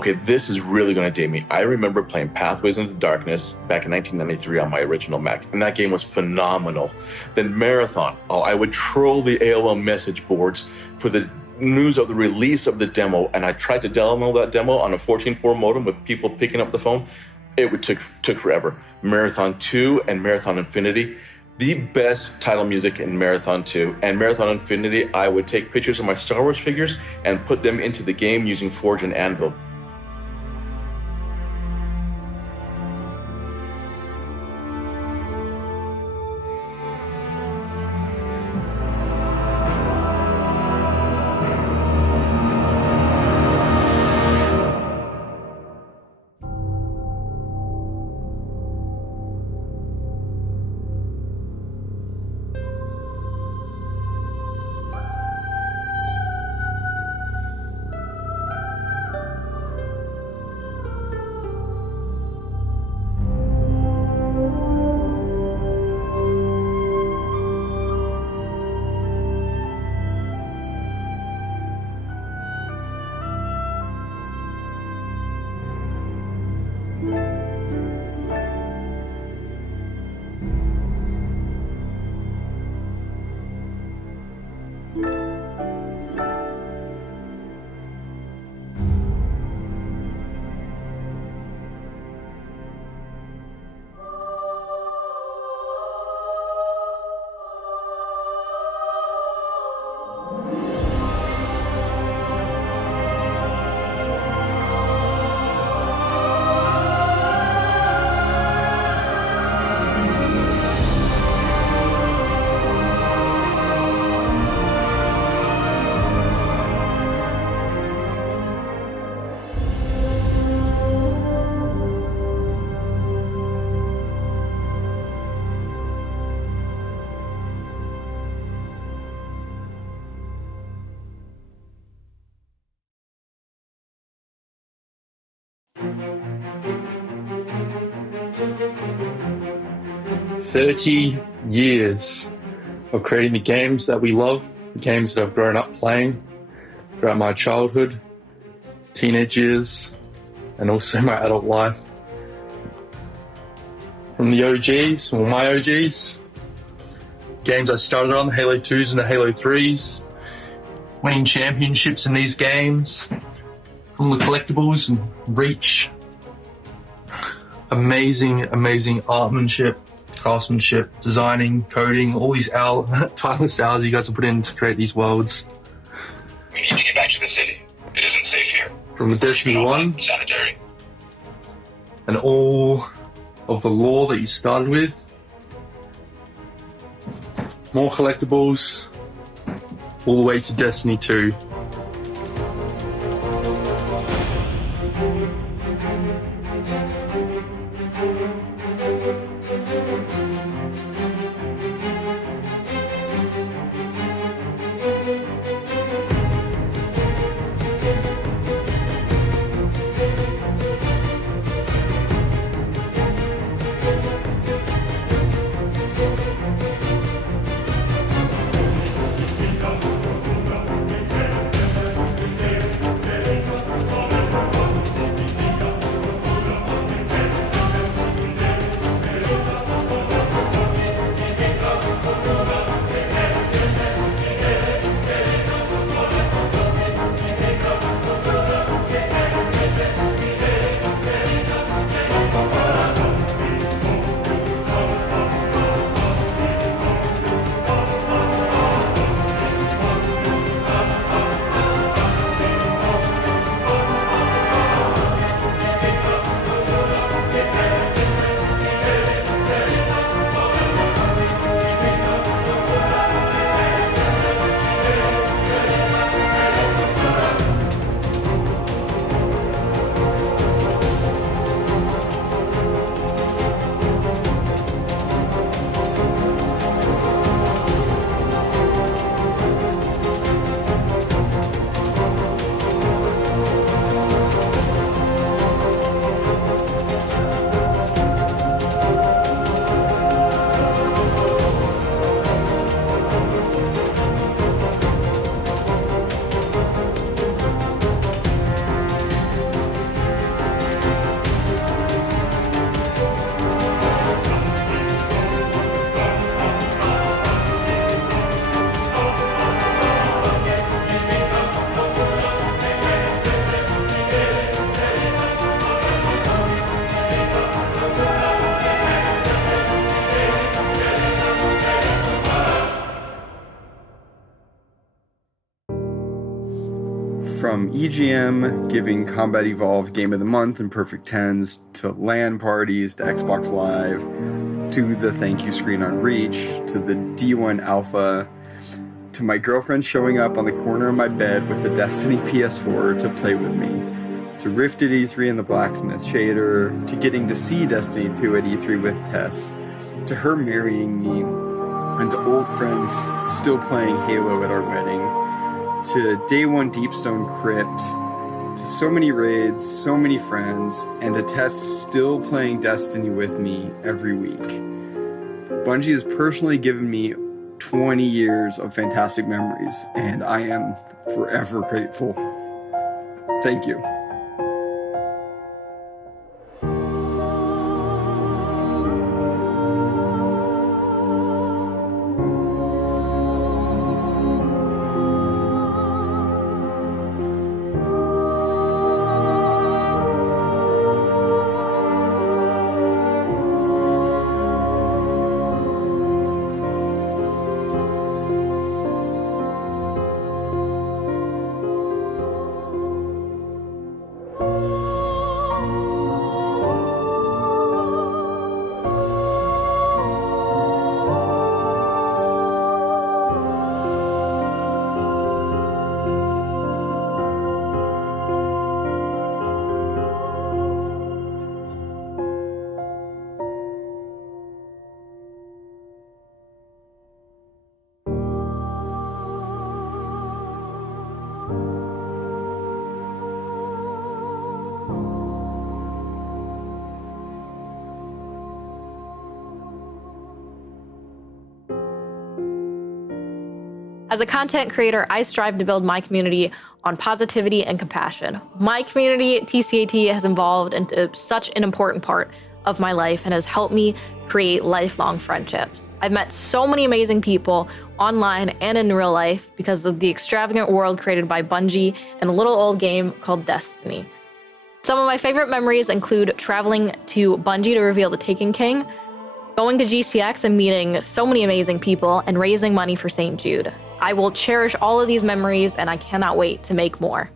Okay, this is really going to date me. I remember playing Pathways into Darkness back in 1993 on my original Mac, and that game was phenomenal. Then Marathon. Oh, I would troll the AOL message boards for the news of the release of the demo, and I tried to download that demo on a 14.4 modem with people picking up the phone. It would took forever. Marathon 2 and Marathon Infinity. The best title music in Marathon 2 and Marathon Infinity, I would take pictures of my Star Wars figures and put them into the game using Forge and Anvil. "30 years of creating the games that we love, the games that I've grown up playing throughout my childhood, teenage years, and also my adult life. From the OGs, or my OGs, games I started on, the Halo 2s and the Halo 3s, winning championships in these games, from the collectibles and Reach. Amazing artmanship, craftsmanship, designing, coding, all these tireless hours you guys have put in to create these worlds. We need to get back to the city. It isn't safe here. From the Destiny 1 sanitary, and all of the lore that you started with, more collectibles, all the way to Destiny 2. EGM, giving Combat Evolved Game of the Month and Perfect 10s, to LAN parties, to Xbox Live, to the thank you screen on Reach, to the D1 Alpha, to my girlfriend showing up on the corner of my bed with the Destiny PS4 to play with me, to Rift at E3 and the Blacksmith Shader, to getting to see Destiny 2 at E3 with Tess, to her marrying me, and to old friends still playing Halo at our wedding, to Day 1 Deepstone Crypt, to so many raids, so many friends, and to Tess still playing Destiny with me every week. Bungie has personally given me 20 years of fantastic memories, and I am forever grateful. Thank you. As a content creator, I strive to build my community on positivity and compassion. My community, TCAT, has evolved into such an important part of my life and has helped me create lifelong friendships. I've met so many amazing people online and in real life because of the extravagant world created by Bungie and a little old game called Destiny. Some of my favorite memories include traveling to Bungie to reveal the Taken King, going to GCX and meeting so many amazing people, and raising money for St. Jude. I will cherish all of these memories, and I cannot wait to make more.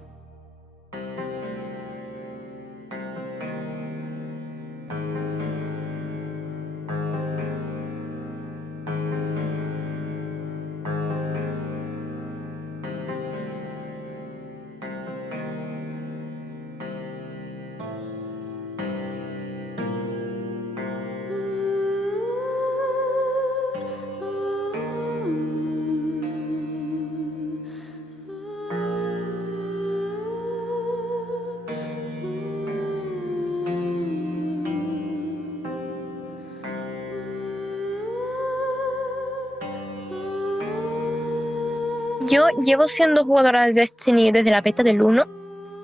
Yo llevo siendo jugadora de Destiny desde la beta del 1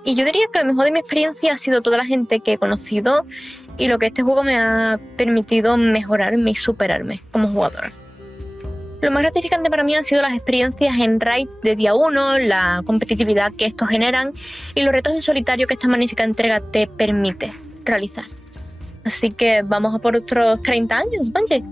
y yo diría que lo mejor de mi experiencia ha sido toda la gente que he conocido y lo que este juego me ha permitido mejorarme y superarme como jugadora. Lo más gratificante para mí han sido las experiencias en raids de día 1, la competitividad que estos generan y los retos en solitario que esta magnífica entrega te permite realizar. Así que vamos a por otros 30 años, Bungie.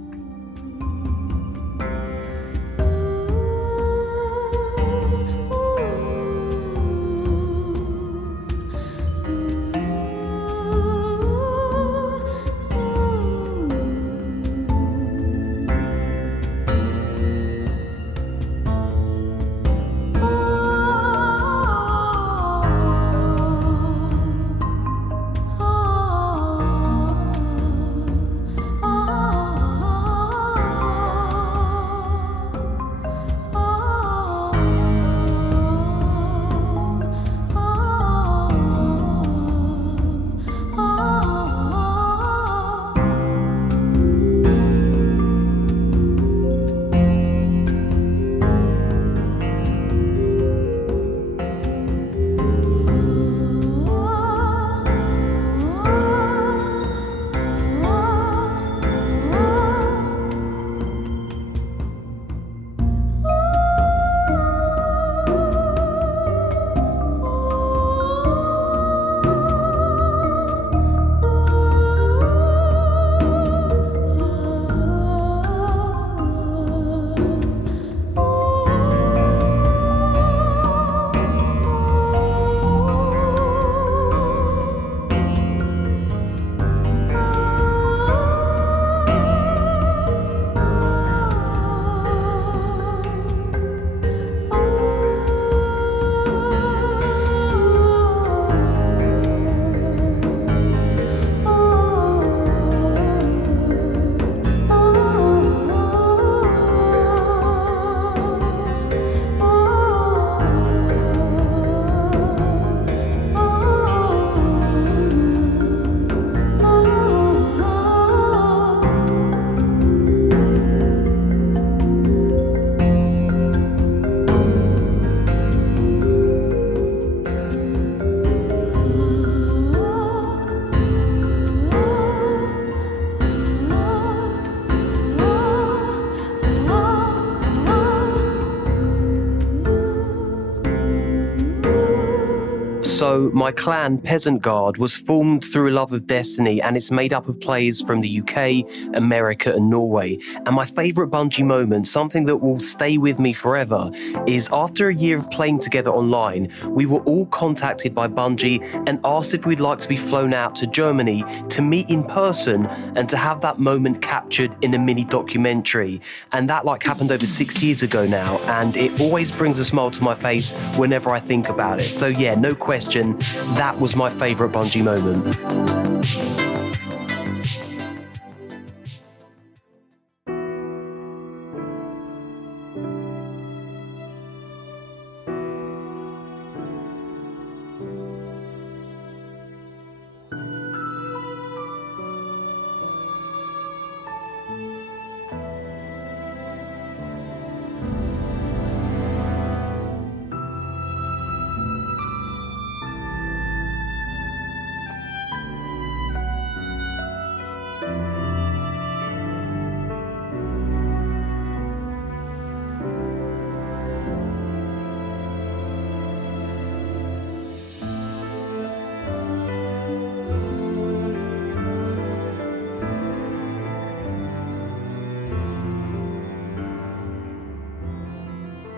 So my clan, Peasant Guard, was formed through a love of Destiny, and it's made up of players from the UK, America and Norway. And my favourite Bungie moment, something that will stay with me forever, is after a year of playing together online, we were all contacted by Bungie and asked if we'd like to be flown out to Germany to meet in person and to have that moment captured in a mini documentary. And that happened over 6 years ago now, and it always brings a smile to my face whenever I think about it. So yeah, no question, that was my favourite Bungie moment.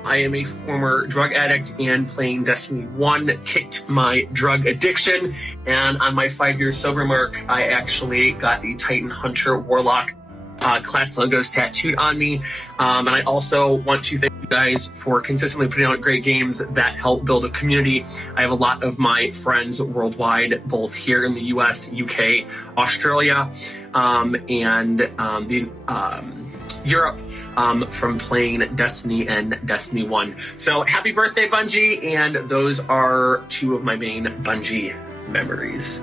I am a former drug addict, and playing Destiny 1 kicked my drug addiction. And on my 5-year sober mark, I actually got the Titan Hunter Warlock class logos tattooed on me. And I also want to thank you guys for consistently putting out great games that help build a community. I have a lot of my friends worldwide, both here in the US, UK, Australia, and Europe, from playing Destiny and Destiny 1. So happy birthday, Bungie, and those are two of my main Bungie memories.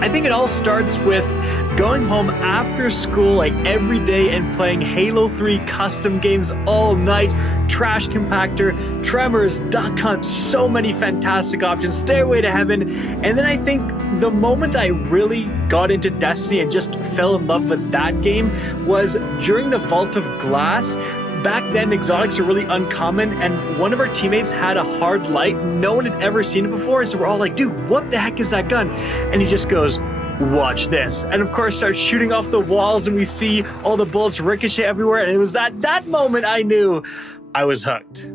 I think it all starts with going home after school every day and playing Halo 3 custom games all night, Trash Compactor, Tremors, Duck Hunt, so many fantastic options, Stairway to Heaven. And then I think the moment I really got into Destiny and just fell in love with that game was during the Vault of Glass. Back then, exotics were really uncommon, and one of our teammates had a hard light. No one had ever seen it before, so we're all like, dude, what the heck is that gun? And he just goes, watch this. And of course, starts shooting off the walls, and we see all the bullets ricochet everywhere, and it was that moment I knew I was hooked.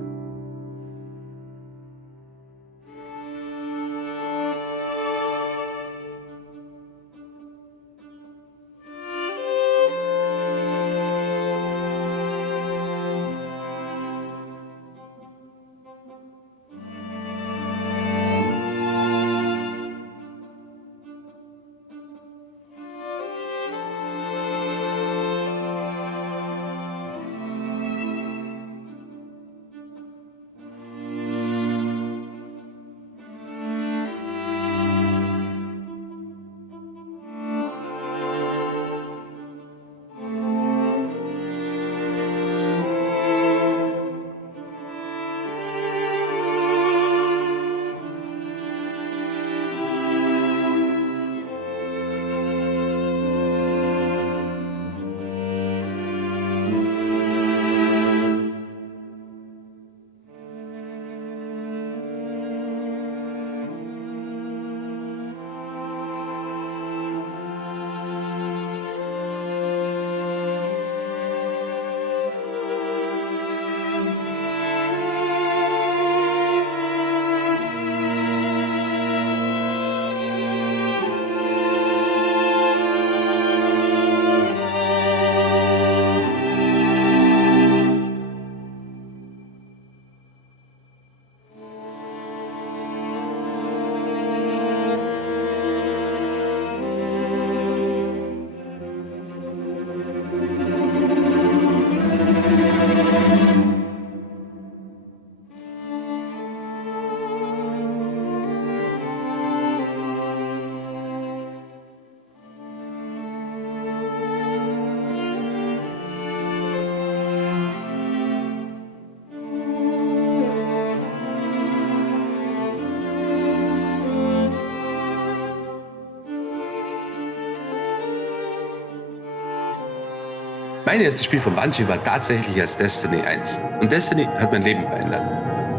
Mein erstes Spiel von Bungie war tatsächlich als Destiny 1. Und Destiny hat mein Leben verändert.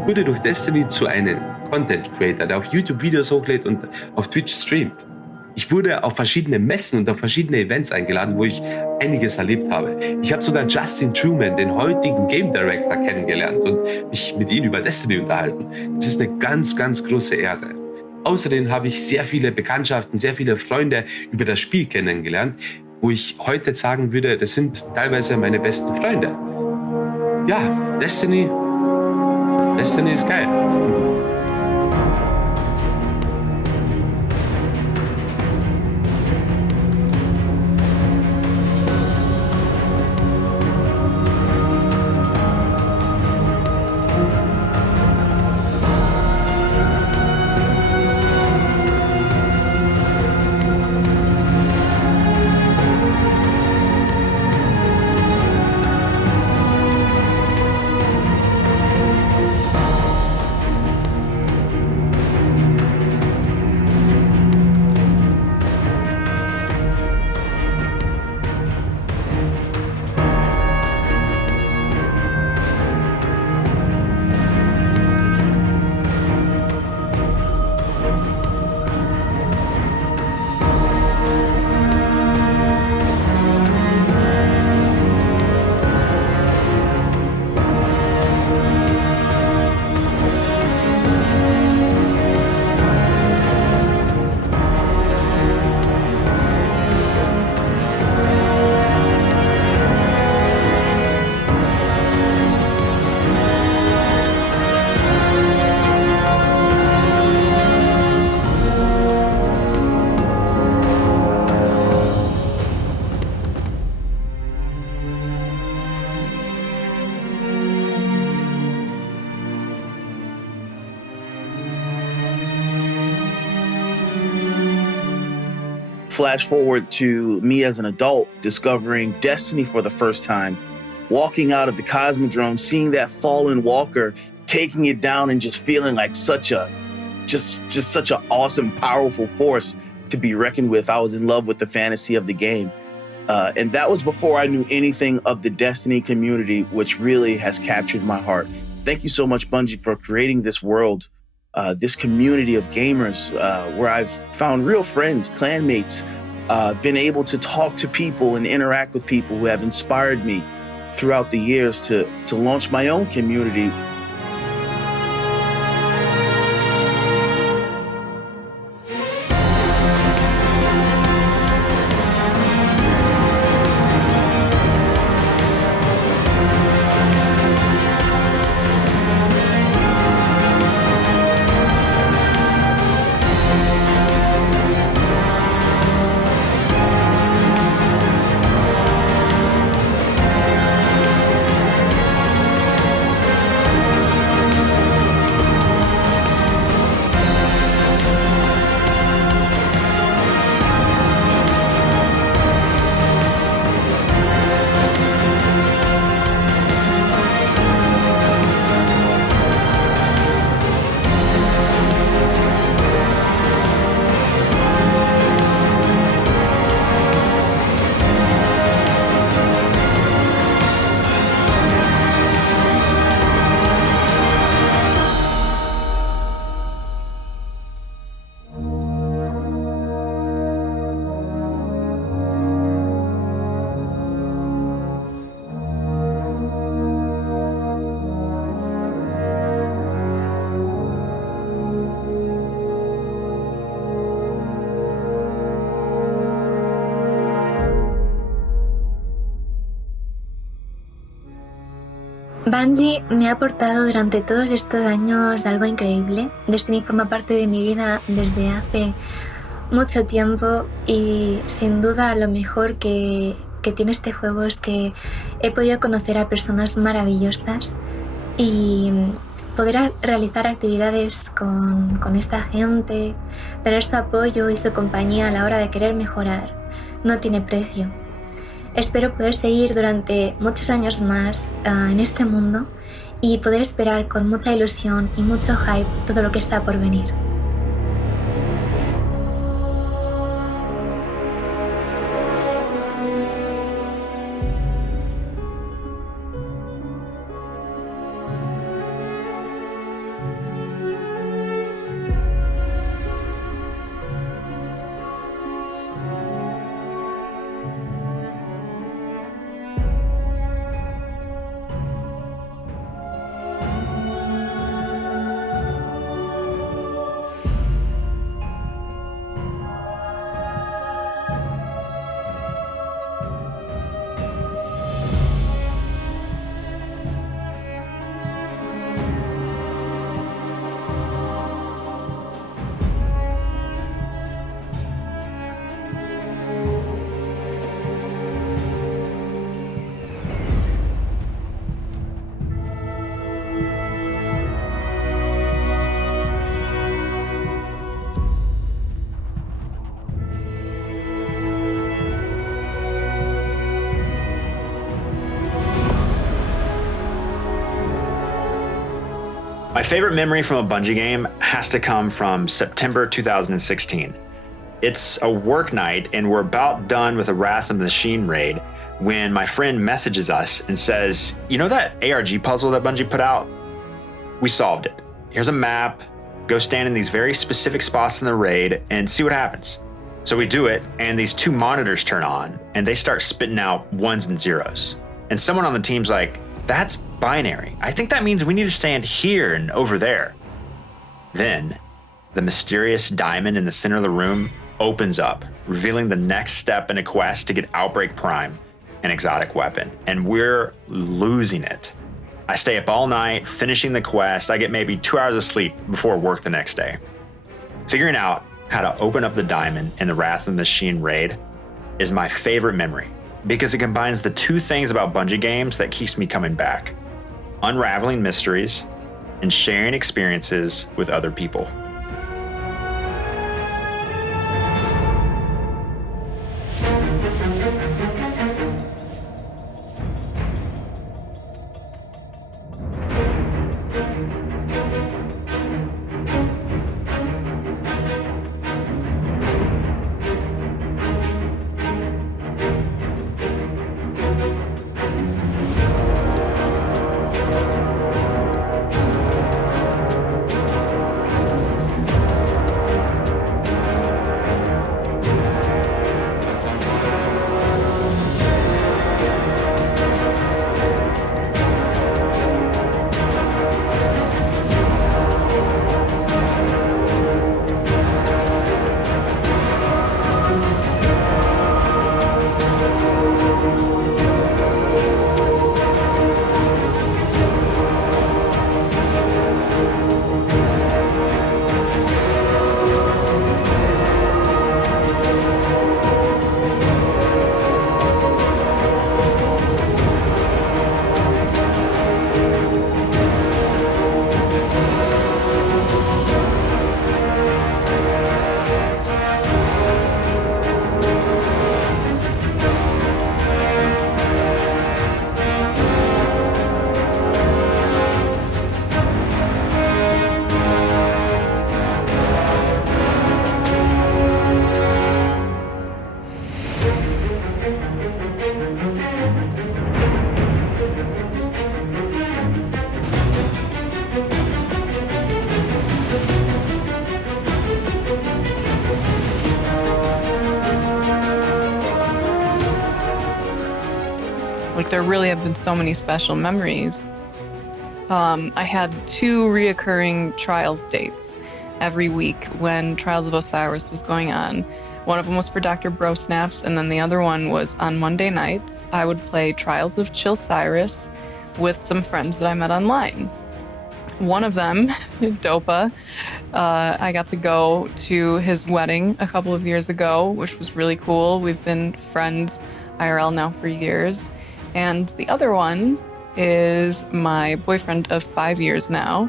Ich wurde durch Destiny zu einem Content Creator, der auf YouTube Videos hochlädt und auf Twitch streamt. Ich wurde auf verschiedene Messen und auf verschiedene Events eingeladen, wo ich einiges erlebt habe. Ich habe sogar Justin Truman, den heutigen Game Director, kennengelernt und mich mit ihm über Destiny unterhalten. Das ist eine ganz, ganz große Ehre. Außerdem habe ich sehr viele Bekanntschaften, sehr viele Freunde über das Spiel kennengelernt, wo ich heute sagen würde, das sind teilweise meine besten Freunde. Ja, Destiny ist geil. Flash forward to me as an adult discovering Destiny for the first time, walking out of the Cosmodrome, seeing that fallen walker, taking it down and just feeling like such an awesome, powerful force to be reckoned with. I was in love with the fantasy of the game. And that was before I knew anything of the Destiny community, which really has captured my heart. Thank you so much, Bungie, for creating this world, this community of gamers where I've found real friends, clanmates, been able to talk to people and interact with people who have inspired me throughout the years to launch my own community. Bungie me ha aportado durante todos estos años algo increíble. Destiny forma parte de mi vida desde hace mucho tiempo y sin duda lo mejor que tiene este juego es que he podido conocer a personas maravillosas y poder realizar actividades con esta gente, tener su apoyo y su compañía a la hora de querer mejorar, no tiene precio. Espero poder seguir durante muchos años más en este mundo y poder esperar con mucha ilusión y mucho hype todo lo que está por venir. favorite memory from a Bungie game has to come from September 2016. It's a work night and we're about done with a Wrath of the Machine raid when my friend messages us and says, you know that ARG puzzle that Bungie put out? We solved it. Here's a map, go stand in these very specific spots in the raid and see what happens. So we do it and these two monitors turn on and they start spitting out ones and zeros. And someone on the team's like, that's binary. I think that means we need to stand here and over there. Then the mysterious diamond in the center of the room opens up, revealing the next step in a quest to get Outbreak Prime, an exotic weapon, and we're losing it. I stay up all night, finishing the quest. I get maybe 2 hours of sleep before work the next day. Figuring out how to open up the diamond in the Wrath of the Machine raid is my favorite memory because it combines the two things about Bungie games that keeps me coming back: unraveling mysteries and sharing experiences with other people. Like, there really have been so many special memories. I had 2 reoccurring Trials dates every week when Trials of Osiris was going on. One of them was for Dr. Bro Snaps, and then the other one was on Monday nights. I would play Trials of Chilcyrus with some friends that I met online. One of them, Dopa, I got to go to his wedding a couple of years ago, which was really cool. We've been friends IRL now for years. And the other one is my boyfriend of 5 years now.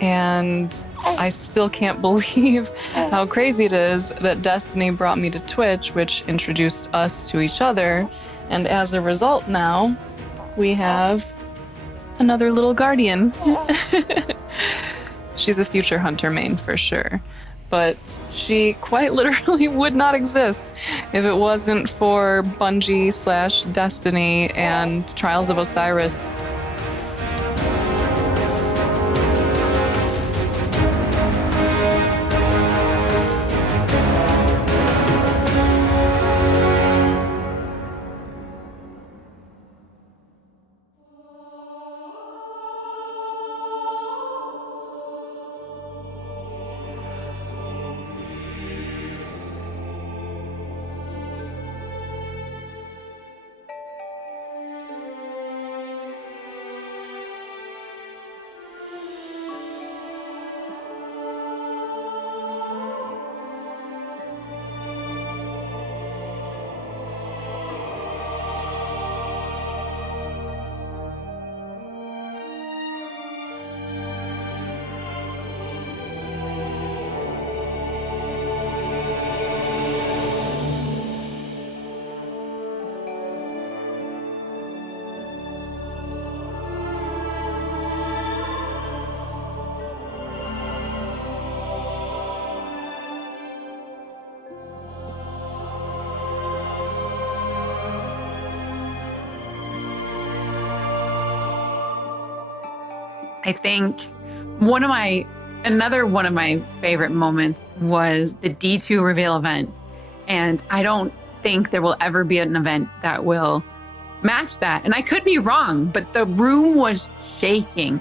And I still can't believe how crazy it is that Destiny brought me to Twitch, which introduced us to each other. And as a result now, we have another little guardian. She's a future hunter main for sure. But she quite literally would not exist if it wasn't for Bungie/Destiny and Trials of Osiris. I think another one of my favorite moments was the D2 reveal event. And I don't think there will ever be an event that will match that. And I could be wrong, but the room was shaking.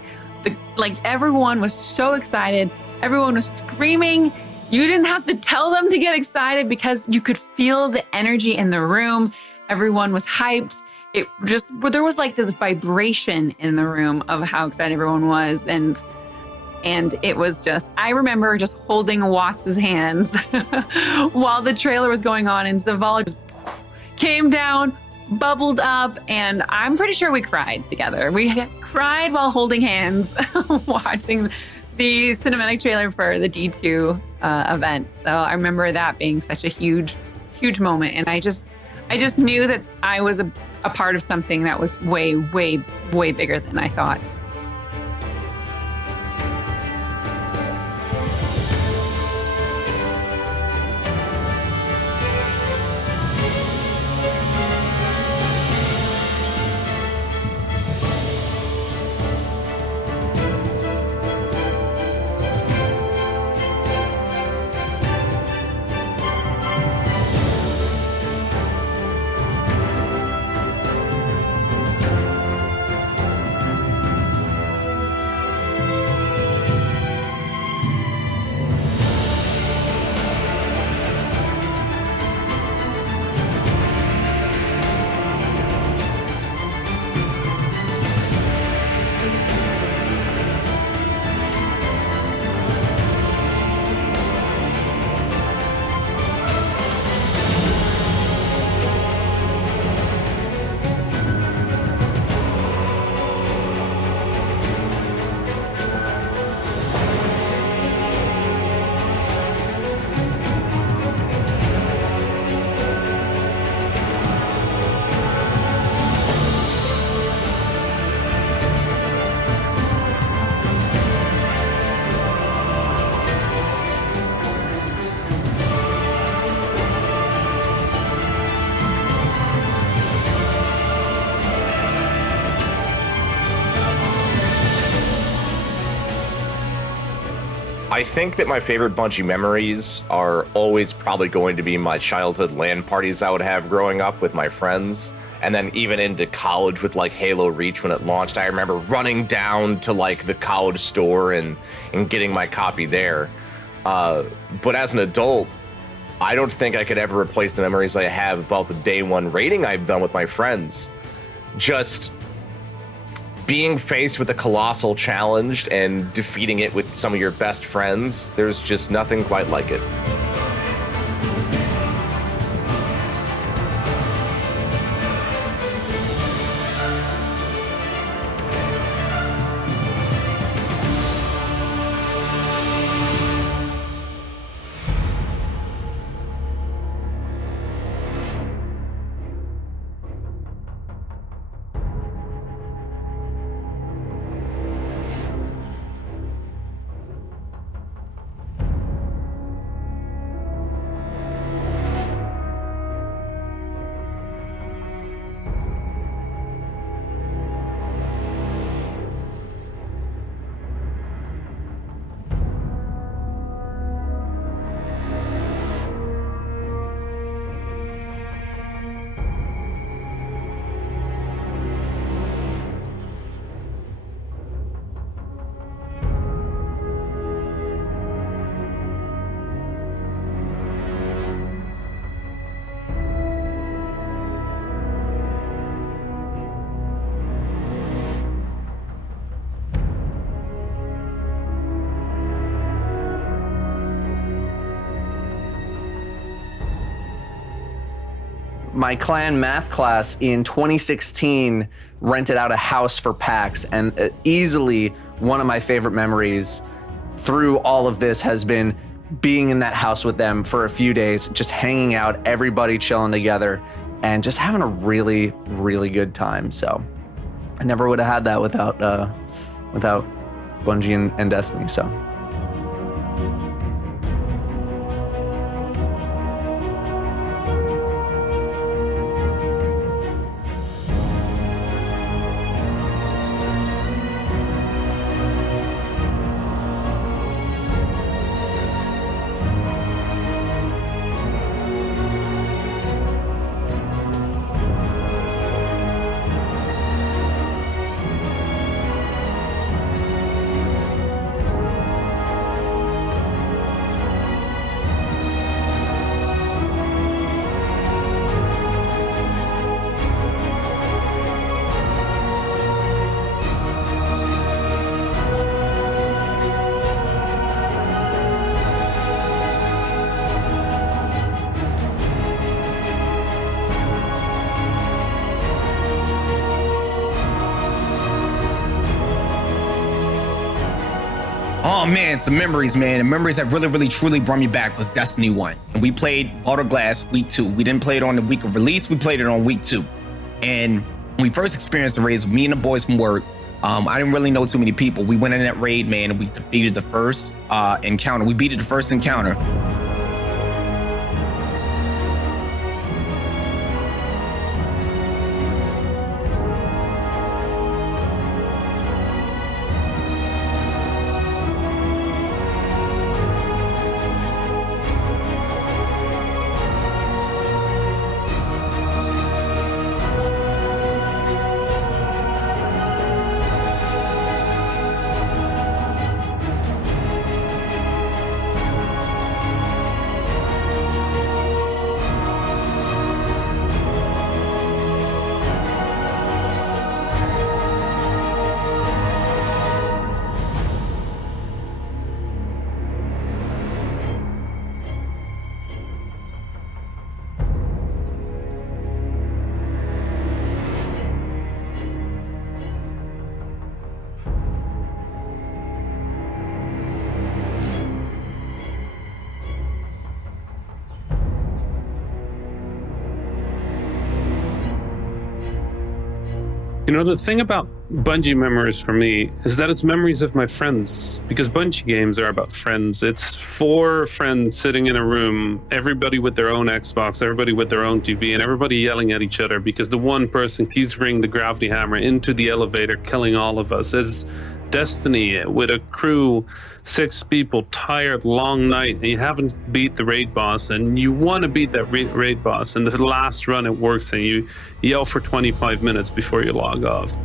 Everyone was so excited. Everyone was screaming. You didn't have to tell them to get excited because you could feel the energy in the room. Everyone was hyped. There was like this vibration in the room of how excited everyone was. And it was I remember just holding Watts' hands while the trailer was going on, and Zavala just came down, bubbled up, and I'm pretty sure we cried together. We cried while holding hands, watching the cinematic trailer for the D2 event. So I remember that being such a huge, huge moment. And I just knew that I was a part of something that was way, way, way bigger than I thought. I think that my favorite Bungie memories are always probably going to be my childhood LAN parties I would have growing up with my friends. And then even into college with like Halo Reach when it launched, I remember running down to like the college store and getting my copy there. But as an adult, I don't think I could ever replace the memories I have about the day one raiding I've done with my friends. Just being faced with a colossal challenge and defeating it with some of your best friends, there's just nothing quite like it. My clan math class in 2016 rented out a house for PAX, and easily one of my favorite memories through all of this has been being in that house with them for a few days, just hanging out, everybody chilling together, and just having a really, really good time. So I never would have had that without Bungie and Destiny. So. man, some memories, man. The memories that really, truly brought me back was Destiny 1. And we played Baldur's Glass week 2. We didn't play it on the week of release, we played it on week 2. And when we first experienced the raids, me and the boys from work, I didn't really know too many people. We went in that raid, man, and we defeated the first encounter. We beat the first encounter. You know, the thing about Bungie memories for me is that it's memories of my friends, because Bungie games are about friends. It's 4 friends sitting in a room, everybody with their own Xbox, everybody with their own TV, and everybody yelling at each other because the one person keeps bringing the gravity hammer into the elevator, killing all of us. It's Destiny with a crew, 6 people, tired, long night, and you haven't beat the raid boss, and you want to beat that raid boss, and the last run it works, and you yell for 25 minutes before you log off.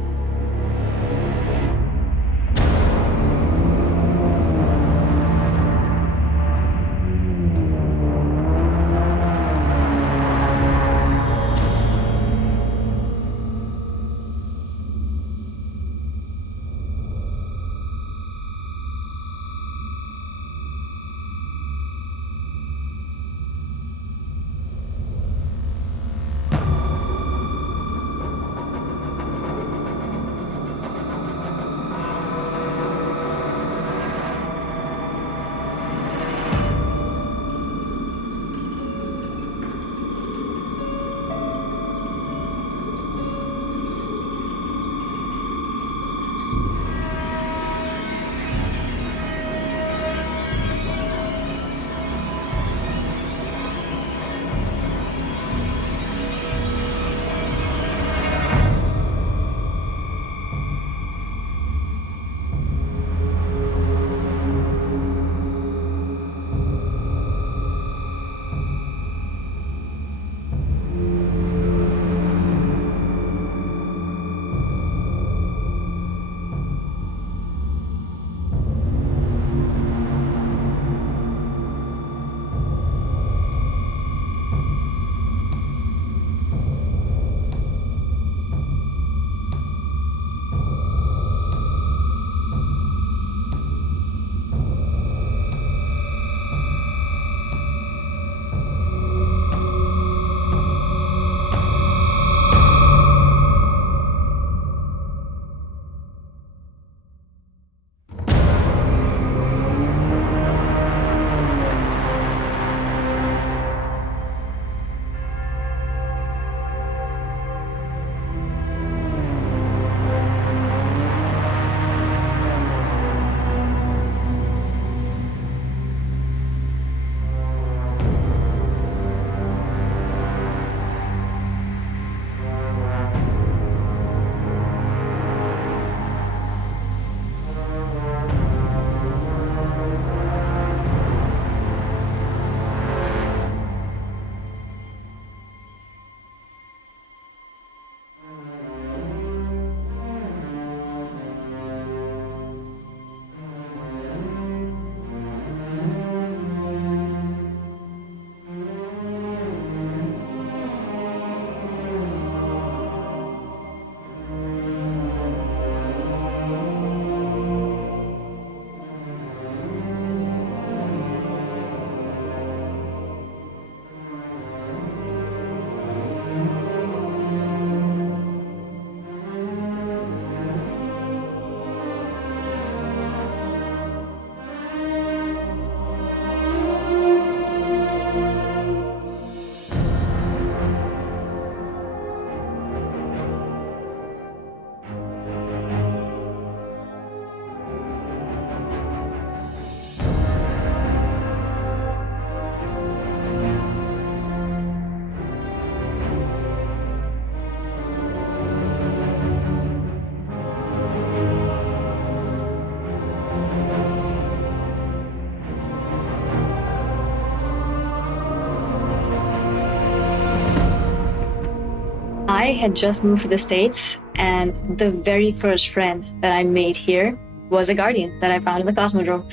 I had just moved to the States, and the very first friend that I made here was a guardian that I found in the Cosmodrome.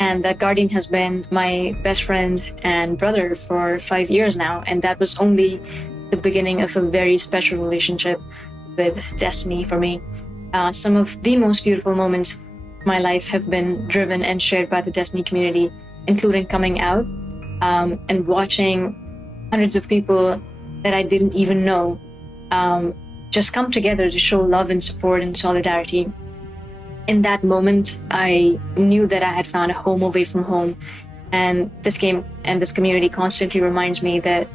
And that guardian has been my best friend and brother for 5 years now. And that was only the beginning of a very special relationship with Destiny for me. Some of the most beautiful moments of my life have been driven and shared by the Destiny community, including coming out and watching hundreds of people that I didn't even know just come together to show love and support and solidarity. In that moment, I knew that I had found a home away from home. And this game and this community constantly reminds me that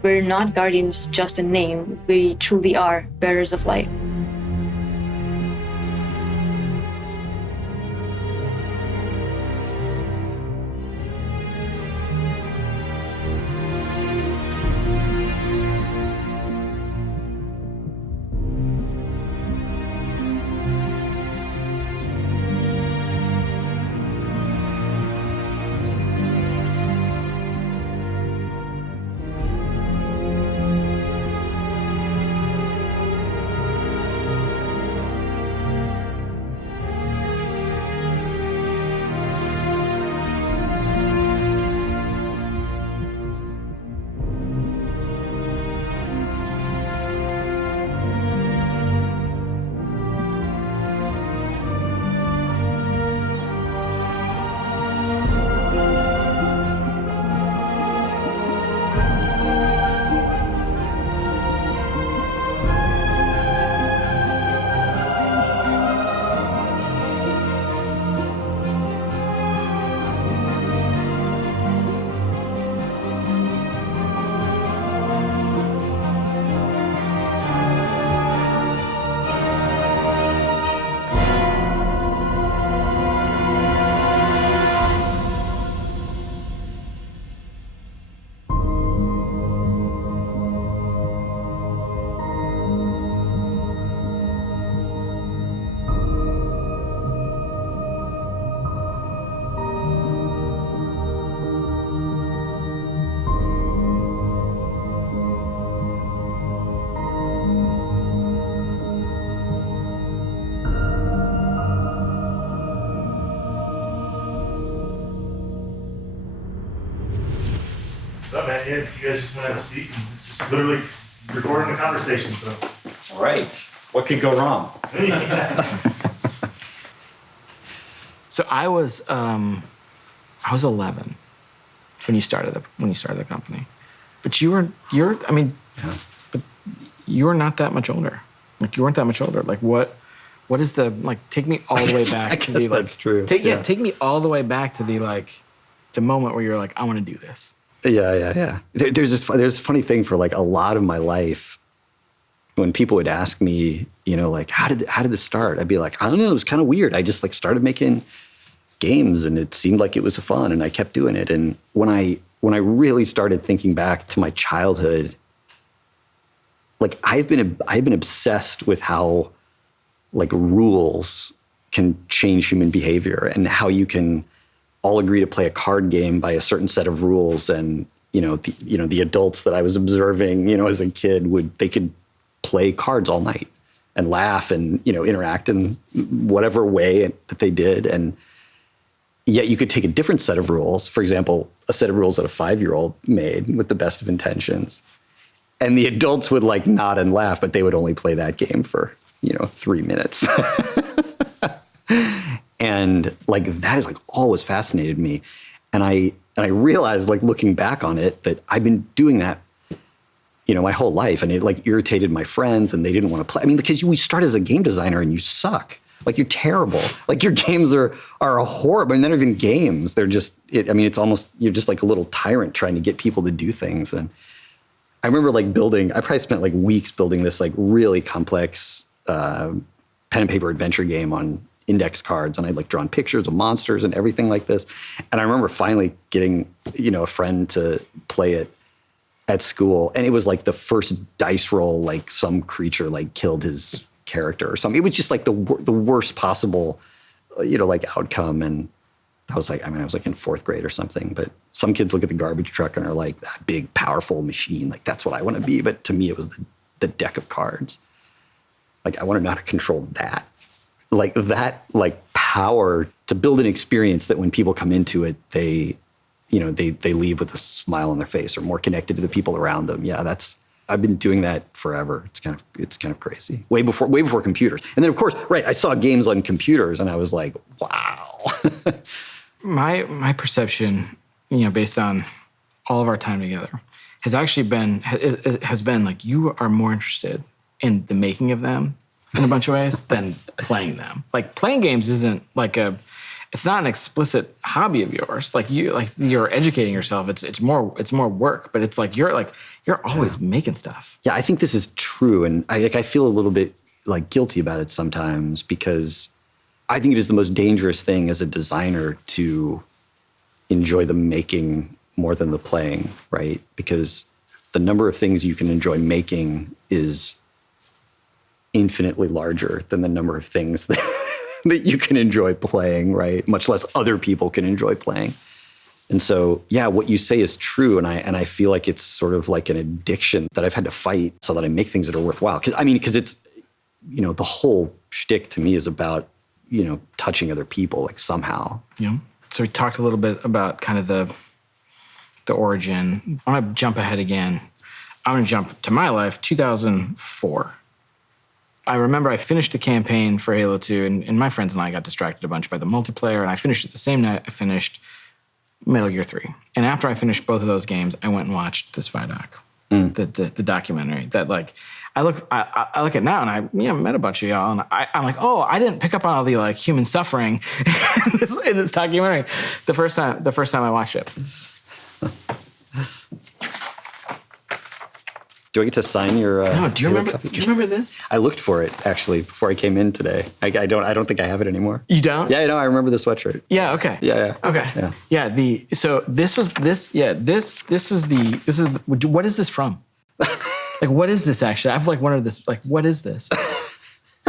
we're not guardians just in name. We truly are bearers of light. What's up, man? Yeah, if you guys just want to have a seat, it's just literally recording a conversation, so. All right. What could go wrong? So I was 11 when you started the company, but you're not that much older. Like you weren't that much older. Like what is the take me all the way back I to guess the that's true. Take me all the way back to the moment where you're like, I want to do this. Yeah. There's a funny thing for like a lot of my life. When people would ask me, how did this start? I'd be like, I don't know. It was kind of weird. I just started making games, and it seemed like it was fun, and I kept doing it. And when I really started thinking back to my childhood, I've been obsessed with how rules can change human behavior, and how you can all agree to play a card game by a certain set of rules. And the adults that I was observing, as a kid they could play cards all night and laugh and interact in whatever way that they did. And yet you could take a different set of rules, for example, a set of rules that a 5-year-old made with the best of intentions, and the adults would nod and laugh, but they would only play that game for 3 minutes. And that has always fascinated me. And I realized looking back on it that I've been doing that my whole life, and it irritated my friends, and they didn't want to play. I mean, because we start as a game designer and you suck. You're terrible. Your games are horrible. I mean, they're not even games. They're just, it's almost, you're just a little tyrant trying to get people to do things. And I remember I probably spent weeks building this really complex pen and paper adventure game on index cards, and I'd drawn pictures of monsters and everything like this. And I remember finally getting, a friend to play it at school, and it was the first dice roll, some creature killed his character or something. It was just the worst possible, outcome. And I was I was in 4th grade or something, but some kids look at the garbage truck and are that big, powerful machine. That's what I want to be. But to me, it was the the deck of cards. Like, I want to know how to control that. Like power to build an experience that when people come into it, they leave with a smile on their face or more connected to the people around them. Yeah, I've been doing that forever. It's kind of crazy. Way before computers. And then of course, right, I saw games on computers and I was like, wow. My perception, based on all of our time together, has actually been like, you are more interested in the making of them in a bunch of ways than playing them. Like, playing games isn't like it's not an explicit hobby of yours. Like, you're educating yourself. It's more work, but it's like you're always making stuff. Yeah, I think this is true, and I feel a little bit like guilty about it sometimes, because I think it is the most dangerous thing as a designer to enjoy the making more than the playing, right? Because the number of things you can enjoy making is infinitely larger than the number of things that you can enjoy playing, right? Much less other people can enjoy playing. And so, yeah, what you say is true, and I feel like it's sort of like an addiction that I've had to fight so that I make things that are worthwhile. Because it's, the whole shtick to me is about, touching other people, like, somehow. Yeah. So we talked a little bit about kind of the origin. I'm going to jump ahead again. I'm going to jump to my life, 2004. I remember I finished the campaign for Halo 2, and my friends and I got distracted a bunch by the multiplayer, and I finished it the same night I finished Metal Gear 3. And after I finished both of those games, I went and watched this Vidoc, the documentary that, like, I look at now, and I met a bunch of y'all, and I'm like, oh, I didn't pick up on all the, like, human suffering in this documentary the first time I watched it. Do I get to sign your? No. Do you remember this? I looked for it actually before I came in today. I don't think I have it anymore. You don't? Yeah, I remember the sweatshirt. Yeah. Okay. Yeah. Okay. Yeah. What is this from? Like, what is this actually? I've like wondered this. Like, what is this?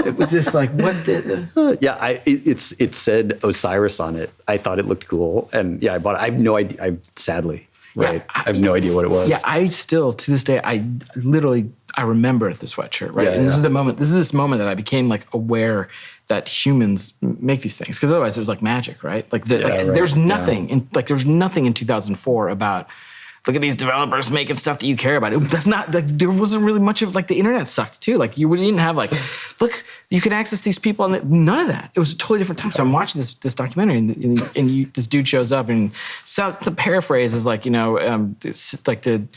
It was just like, what? It said Osiris on it. I thought it looked cool, and yeah, I bought it. I have no idea. Sadly. Right. Yeah, I have no idea what it was. Yeah, I still, to this day, I remember the sweatshirt, right? Yeah, and this is this moment that I became, like, aware that humans make these things. Because otherwise it was like magic, right? Like, there's nothing in 2004 about, look at these developers making stuff that you care about. That's not, like, there wasn't really much of, like, the internet sucked too. Like, you didn't have, like, look, you can access these people, and none of that. It was a totally different time. So I'm watching this documentary, and this dude shows up, and the paraphrase is like, like the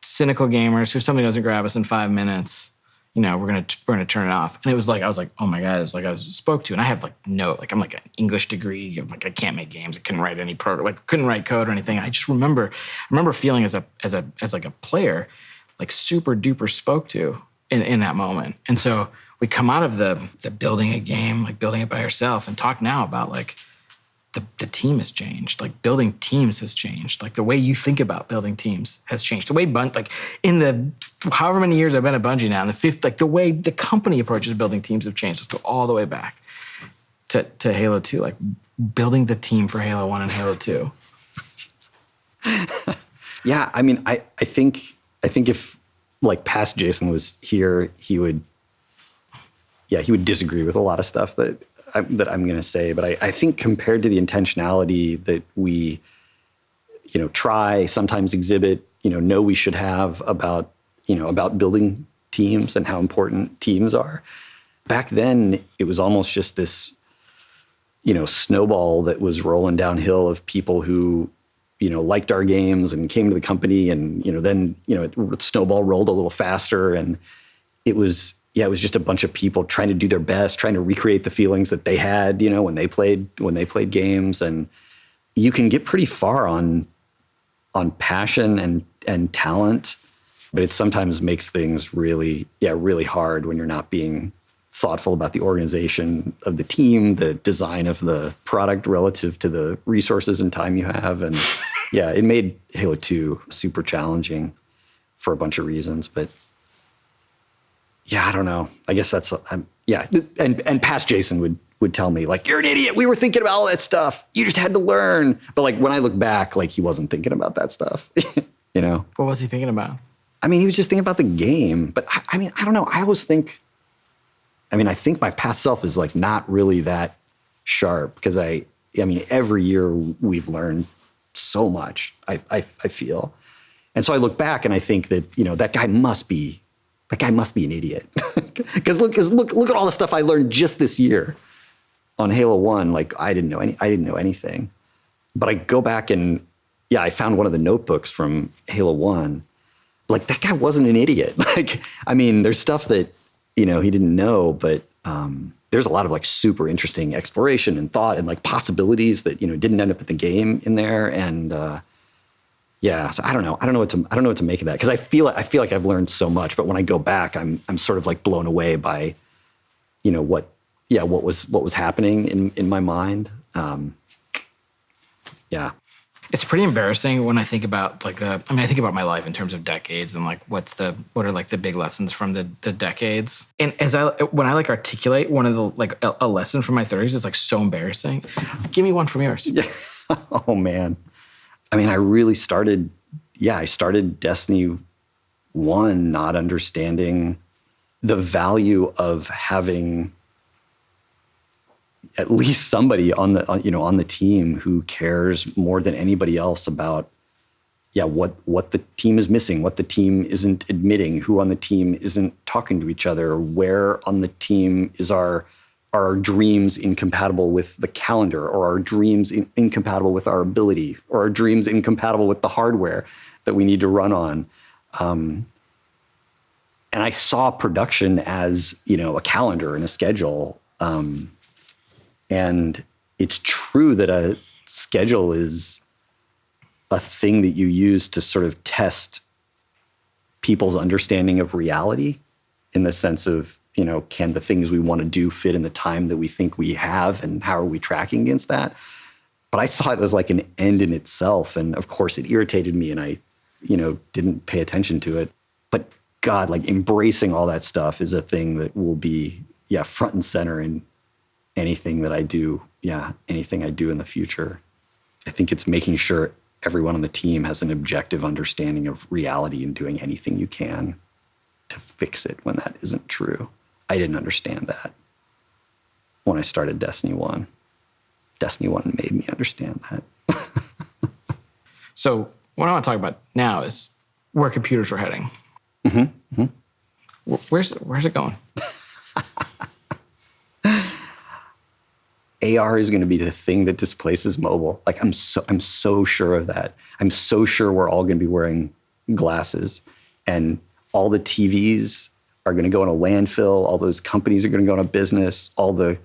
cynical gamers who something doesn't grab us in 5 minutes, we're gonna turn it off. And it was like, I was like, oh my God, it was like I was spoke to, and I have I'm like an English degree, like I can't make games, I couldn't write any couldn't write code or anything. I just remember feeling as like a player, like super duper spoke to in that moment. And so we come out of the building a game, like building it by yourself, and talk now about, like, the team has changed. Like, building teams has changed. Like, the way you think about building teams has changed. The way in the however many years I've been at Bungie now, in the fifth, like, the way the company approaches building teams have changed. Let's go all the way back to Halo 2, like building the team for Halo 1 and Halo 2. Yeah, I think if, like, past Jason was here, he would disagree with a lot of stuff that I'm going to say. But I think compared to the intentionality that we, try, sometimes exhibit, know we should have about building teams and how important teams are. Back then, it was almost just this, snowball that was rolling downhill of people who, liked our games and came to the company, and, then, it snowball rolled a little faster, and it was just a bunch of people trying to do their best, trying to recreate the feelings that they had, when they played games. And you can get pretty far on passion and talent, but it sometimes makes things really hard when you're not being thoughtful about the organization of the team, the design of the product relative to the resources and time you have. And yeah, it made Halo 2 super challenging for a bunch of reasons, but yeah, I don't know. I guess that's, and past Jason would tell me, like, you're an idiot. We were thinking about all that stuff. You just had to learn. But, like, when I look back, like, he wasn't thinking about that stuff, What was he thinking about? I mean, he was just thinking about the game. But I mean, I don't know. I always think, I think my past self is like not really that sharp because I mean, every year we've learned so much, I feel. And so I look back and I think that, that guy must be an idiot. Because look at all the stuff I learned just this year on Halo 1. Like I didn't know anything. But I go back and I found one of the notebooks from Halo 1. Like that guy wasn't an idiot. Like, I mean, there's stuff that, he didn't know, but there's a lot of like super interesting exploration and thought and like possibilities that, didn't end up at the game in there. And so I don't know. I don't know what to make of that. Because I feel like I've learned so much, but when I go back, I'm sort of like blown away by, what was happening in my mind. It's pretty embarrassing when I think about I think about my life in terms of decades and like what are like the big lessons from the decades. And when I like articulate one of the like a lesson from my 30s, it's like so embarrassing. Give me one from yours. Yeah. Oh man. I mean, I started Destiny 1 not understanding the value of having at least somebody on the team who cares more than anybody else about, what the team is missing, what the team isn't admitting, who on the team isn't talking to each other, where on the team are our dreams incompatible with the calendar, or our dreams incompatible with our ability, or our dreams incompatible with the hardware that we need to run on. And I saw production as, a calendar and a schedule. And it's true that a schedule is a thing that you use to sort of test people's understanding of reality in the sense of, can the things we want to do fit in the time that we think we have, and how are we tracking against that? But I saw it as like an end in itself. And of course it irritated me and I, didn't pay attention to it. But God, like embracing all that stuff is a thing that will be, front and center in anything that I do, anything I do in the future. I think it's making sure everyone on the team has an objective understanding of reality and doing anything you can to fix it when that isn't true. I didn't understand that when I started Destiny 1. Destiny 1 made me understand that. So what I want to talk about now is where computers are heading. Mm-hmm. Mm-hmm. Where's it going? AR is going to be the thing that displaces mobile. Like I'm so sure of that. I'm so sure we're all going to be wearing glasses, and all the TVs are going to go in a landfill. All those companies are going to go out of business. All the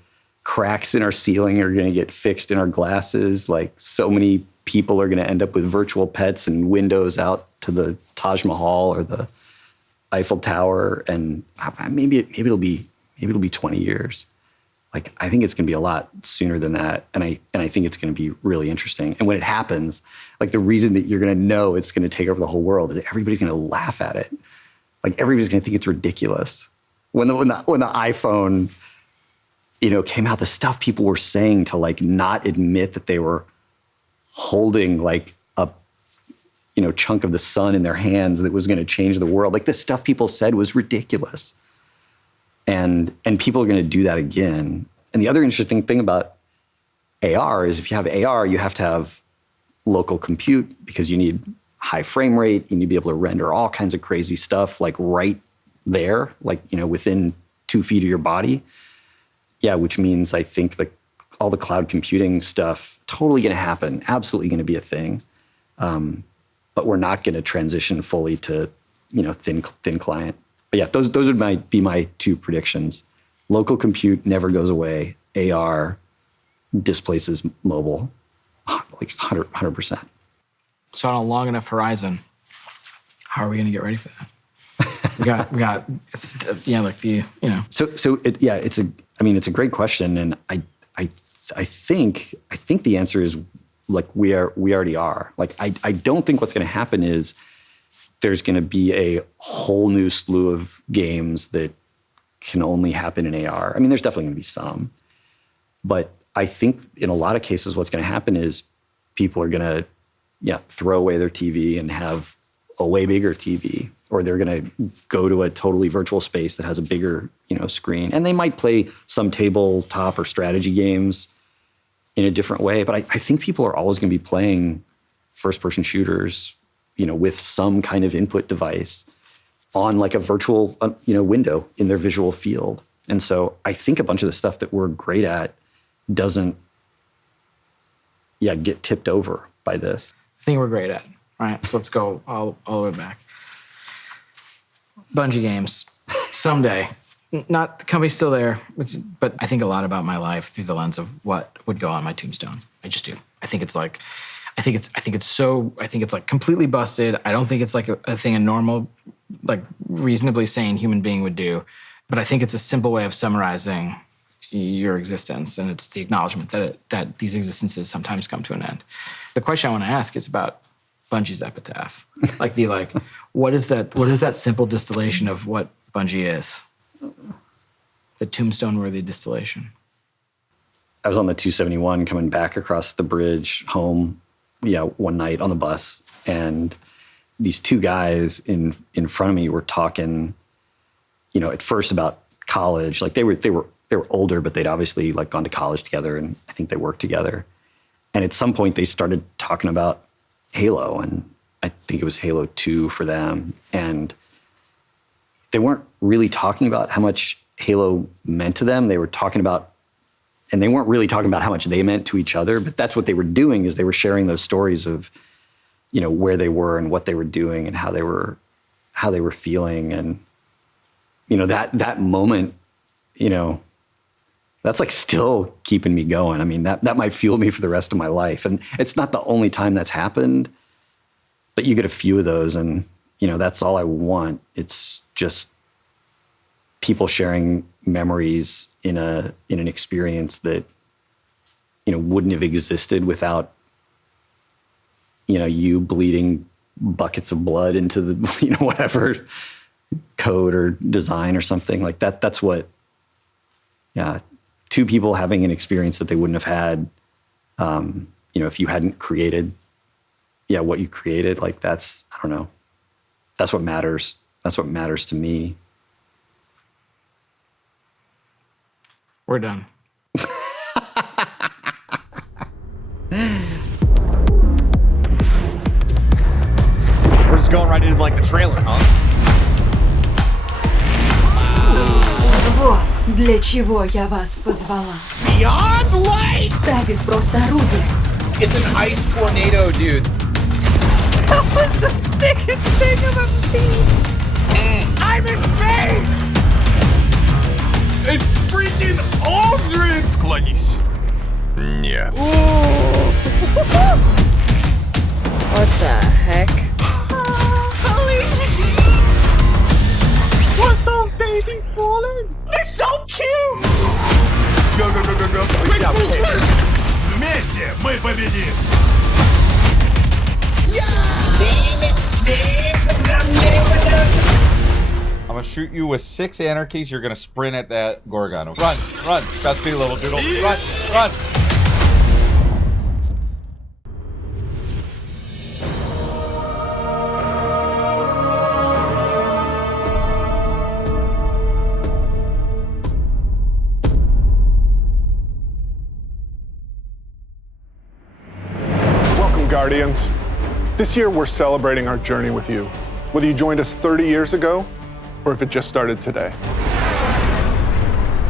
cracks in our ceiling are going to get fixed in our glasses. Like so many people are going to end up with virtual pets and windows out to the Taj Mahal or the Eiffel Tower. And maybe it'll be 20 years. Like, I think it's going to be a lot sooner than that. And I think it's going to be really interesting. And when it happens, like the reason that you're going to know it's going to take over the whole world is everybody's going to laugh at it. Like everybody's going to think it's ridiculous. When the iPhone, came out, the stuff people were saying to like not admit that they were holding like a, chunk of the sun in their hands that was going to change the world. Like the stuff people said was ridiculous. And people are going to do that again. And the other interesting thing about AR is if you have AR, you have to have local compute because you need high frame rate. You need to be able to render all kinds of crazy stuff like right there, like, within 2 feet of your body. Yeah, which means I think all the cloud computing stuff totally going to happen, absolutely going to be a thing. But we're not going to transition fully to, thin client. But yeah, those would be my 2 predictions. Local compute never goes away. AR displaces mobile, like 100%. So on a long enough horizon, how are we going to get ready for that? we got, it's a great question, and I think the answer is like we already are. Like I don't think what's going to happen is there's going to be a whole new slew of games that can only happen in AR. I mean, there's definitely going to be some. But I think in a lot of cases, what's going to happen is people are going to, throw away their TV and have a way bigger TV, or they're going to go to a totally virtual space that has a bigger, screen. And they might play some tabletop or strategy games in a different way. But I think people are always going to be playing first-person shooters, with some kind of input device on like a virtual, window in their visual field. And so I think a bunch of the stuff that we're great at doesn't, get tipped over by this. The thing we're great at, right? So let's go all the way back. Bungie games, someday. Not the company's still there, but I think a lot about my life through the lens of what would go on my tombstone. I just do. I think it's like completely busted. I don't think it's like a thing a normal, like reasonably sane human being would do. But I think it's a simple way of summarizing your existence, and it's the acknowledgement that these existences sometimes come to an end. The question I want to ask is about Bungie's epitaph. What is that simple distillation of what Bungie is? The tombstone-worthy distillation. I was on the 271 coming back across the bridge home, one night on the bus, and these two guys in front of me were talking, at first about college. Like they were older, but they'd obviously like gone to college together, and I think they worked together. And at some point they started talking about Halo, and I think it was Halo 2 for them. And they weren't really talking about how much Halo meant to them. They were talking about, and they weren't really talking about how much they meant to each other, but that's what they were doing, is they were sharing those stories of, where they were and what they were doing and how they were feeling. And, that moment, that's like still keeping me going. I mean, that might fuel me for the rest of my life. And it's not the only time that's happened, but you get a few of those, and, that's all I want. It's just people sharing memories in an experience that, wouldn't have existed without, you bleeding buckets of blood into the, whatever code or design or something like that. That's what, two people having an experience that they wouldn't have had, if you hadn't created, what you created. Like that's, I don't know. That's what matters. That's what matters to me. We're done. We're just going right into like the trailer, huh? Вот для чего я вас позвала. Beyond light! Стазис просто орудие. It's an ice tornado, dude. That was the sickest thing I've ever seen. I'm in space! It's freaking Aldrin! Склонись. Нет. What the heck? What's up, baby falling? They're so cute! Go. Quick move! Вместе мы победим! I'm gonna shoot you with 6 anarchies. You're gonna sprint at that Gorgon. Run! Fast speed, little doodle. Run! Welcome, Guardians. This year, we're celebrating our journey with you, whether you joined us 30 years ago or if it just started today.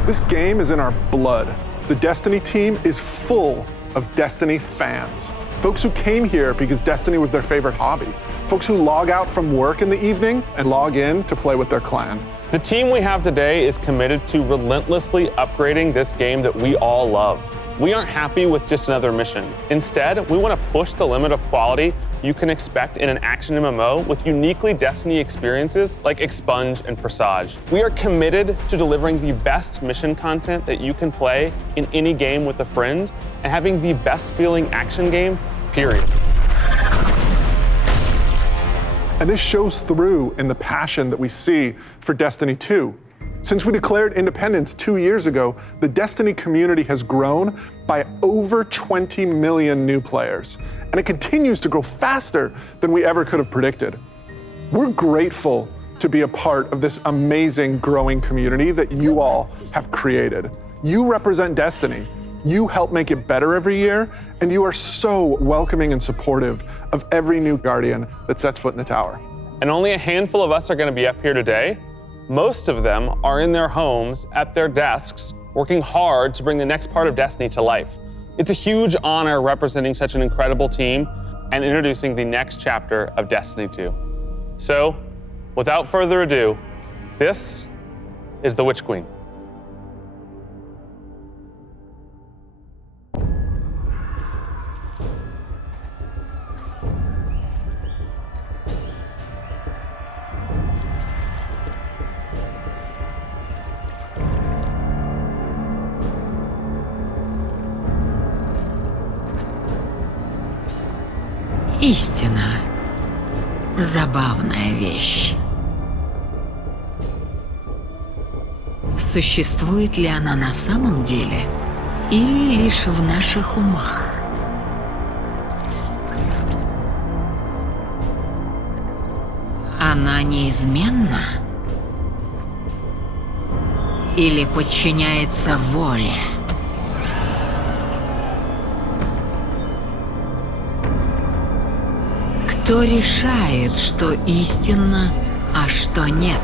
This game is in our blood. The Destiny team is full of Destiny fans. Folks who came here because Destiny was their favorite hobby. Folks who log out from work in the evening and log in to play with their clan. The team we have today is committed to relentlessly upgrading this game that we all love. We aren't happy with just another mission. Instead, we want to push the limit of quality you can expect in an action MMO with uniquely Destiny experiences like Expunge and Presage. We are committed to delivering the best mission content that you can play in any game with a friend and having the best feeling action game, period. And this shows through in the passion that we see for Destiny 2. Since we declared independence 2 years ago, the Destiny community has grown by over 20 million new players, and it continues to grow faster than we ever could have predicted. We're grateful to be a part of this amazing growing community that you all have created. You represent Destiny. You help make it better every year, and you are so welcoming and supportive of every new Guardian that sets foot in the tower. And only a handful of us are going to be up here today. Most of them are in their homes, at their desks, working hard to bring the next part of Destiny to life. It's a huge honor representing such an incredible team and introducing the next chapter of Destiny 2. So, without further ado, this is the Witch Queen. Истина – забавная вещь. Существует ли она на самом деле или лишь в наших умах? Она неизменна или подчиняется воле? Кто решает, что истинно, а что нет?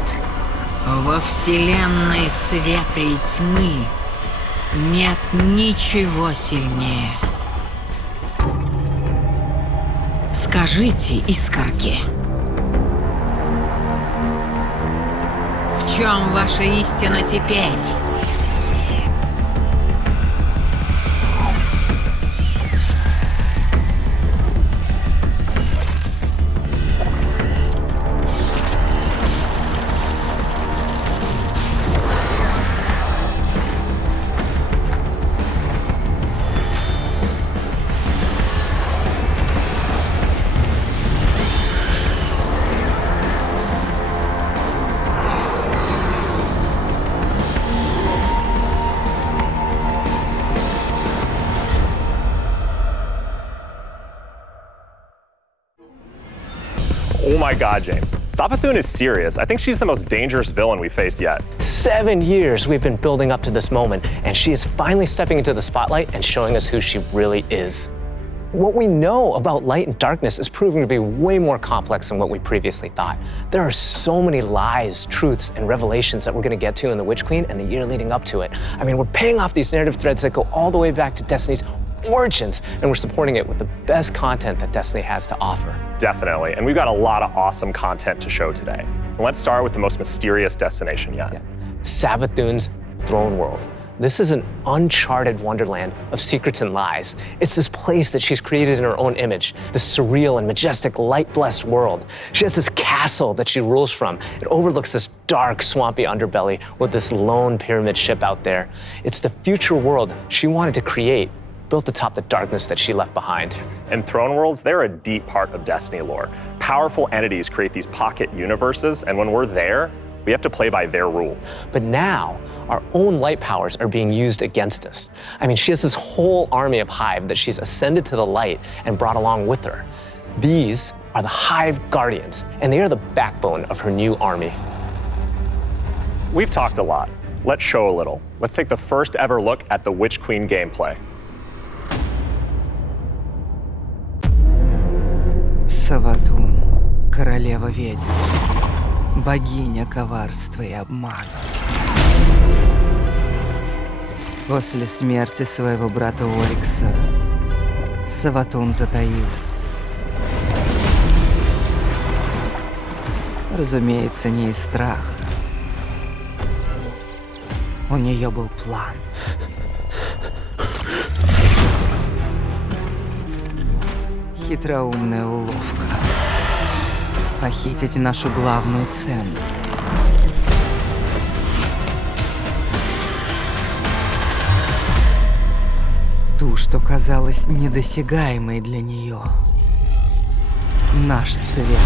Во вселенной света и тьмы нет ничего сильнее. Скажите, искорки, в чем ваша истина теперь? Oh my god, James. Savathun is serious. I think she's the most dangerous villain we faced yet. 7 years we've been building up to this moment, and she is finally stepping into the spotlight and showing us who she really is. What we know about light and darkness is proving to be way more complex than what we previously thought. There are so many lies, truths, and revelations that we're going to get to in The Witch Queen and the year leading up to it. I mean, we're paying off these narrative threads that go all the way back to Destiny's origins, and we're supporting it with the best content that Destiny has to offer. Definitely, and we've got a lot of awesome content to show today. And let's start with the most mysterious destination yet. Savathun's throne world. This is an uncharted wonderland of secrets and lies. It's this place that she's created in her own image, this surreal and majestic light-blessed world. She has this castle that she rules from. It overlooks this dark, swampy underbelly with this lone pyramid ship out there. It's the future world she wanted to create, built atop the darkness that she left behind. And throne worlds, they're a deep part of Destiny lore. Powerful entities create these pocket universes, and when we're there, we have to play by their rules. But now, our own light powers are being used against us. I mean, she has this whole army of Hive that she's ascended to the light and brought along with her. These are the Hive Guardians, and they are the backbone of her new army. We've talked a lot. Let's show a little. Let's take the first ever look at the Witch Queen gameplay. Саватун, королева ведьм, богиня коварства и обмана. После смерти своего брата Орикса Саватун затаилась. Разумеется, не из страха. У нее был план. Хитроумная уловка. Похитить нашу главную ценность. Ту, что казалось недосягаемой для нее. Наш свет.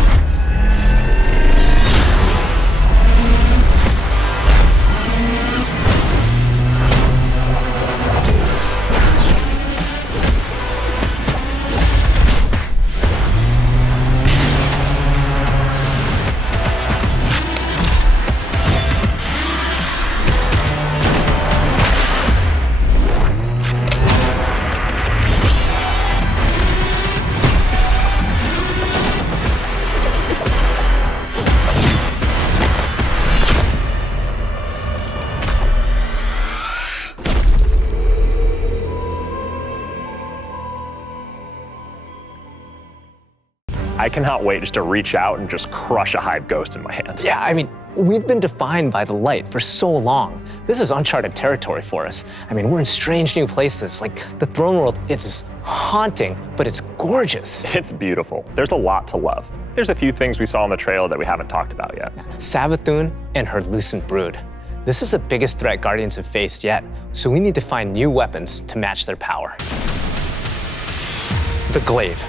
I cannot wait just to reach out and just crush a hive ghost in my hand. Yeah, I mean, we've been defined by the light for so long. This is uncharted territory for us. I mean, we're in strange new places. Like the throne world, it's haunting, but it's gorgeous. It's beautiful. There's a lot to love. There's a few things we saw in the trailer that we haven't talked about yet. Savathun and her Lucent Brood. This is the biggest threat Guardians have faced yet, so we need to find new weapons to match their power. The Glaive.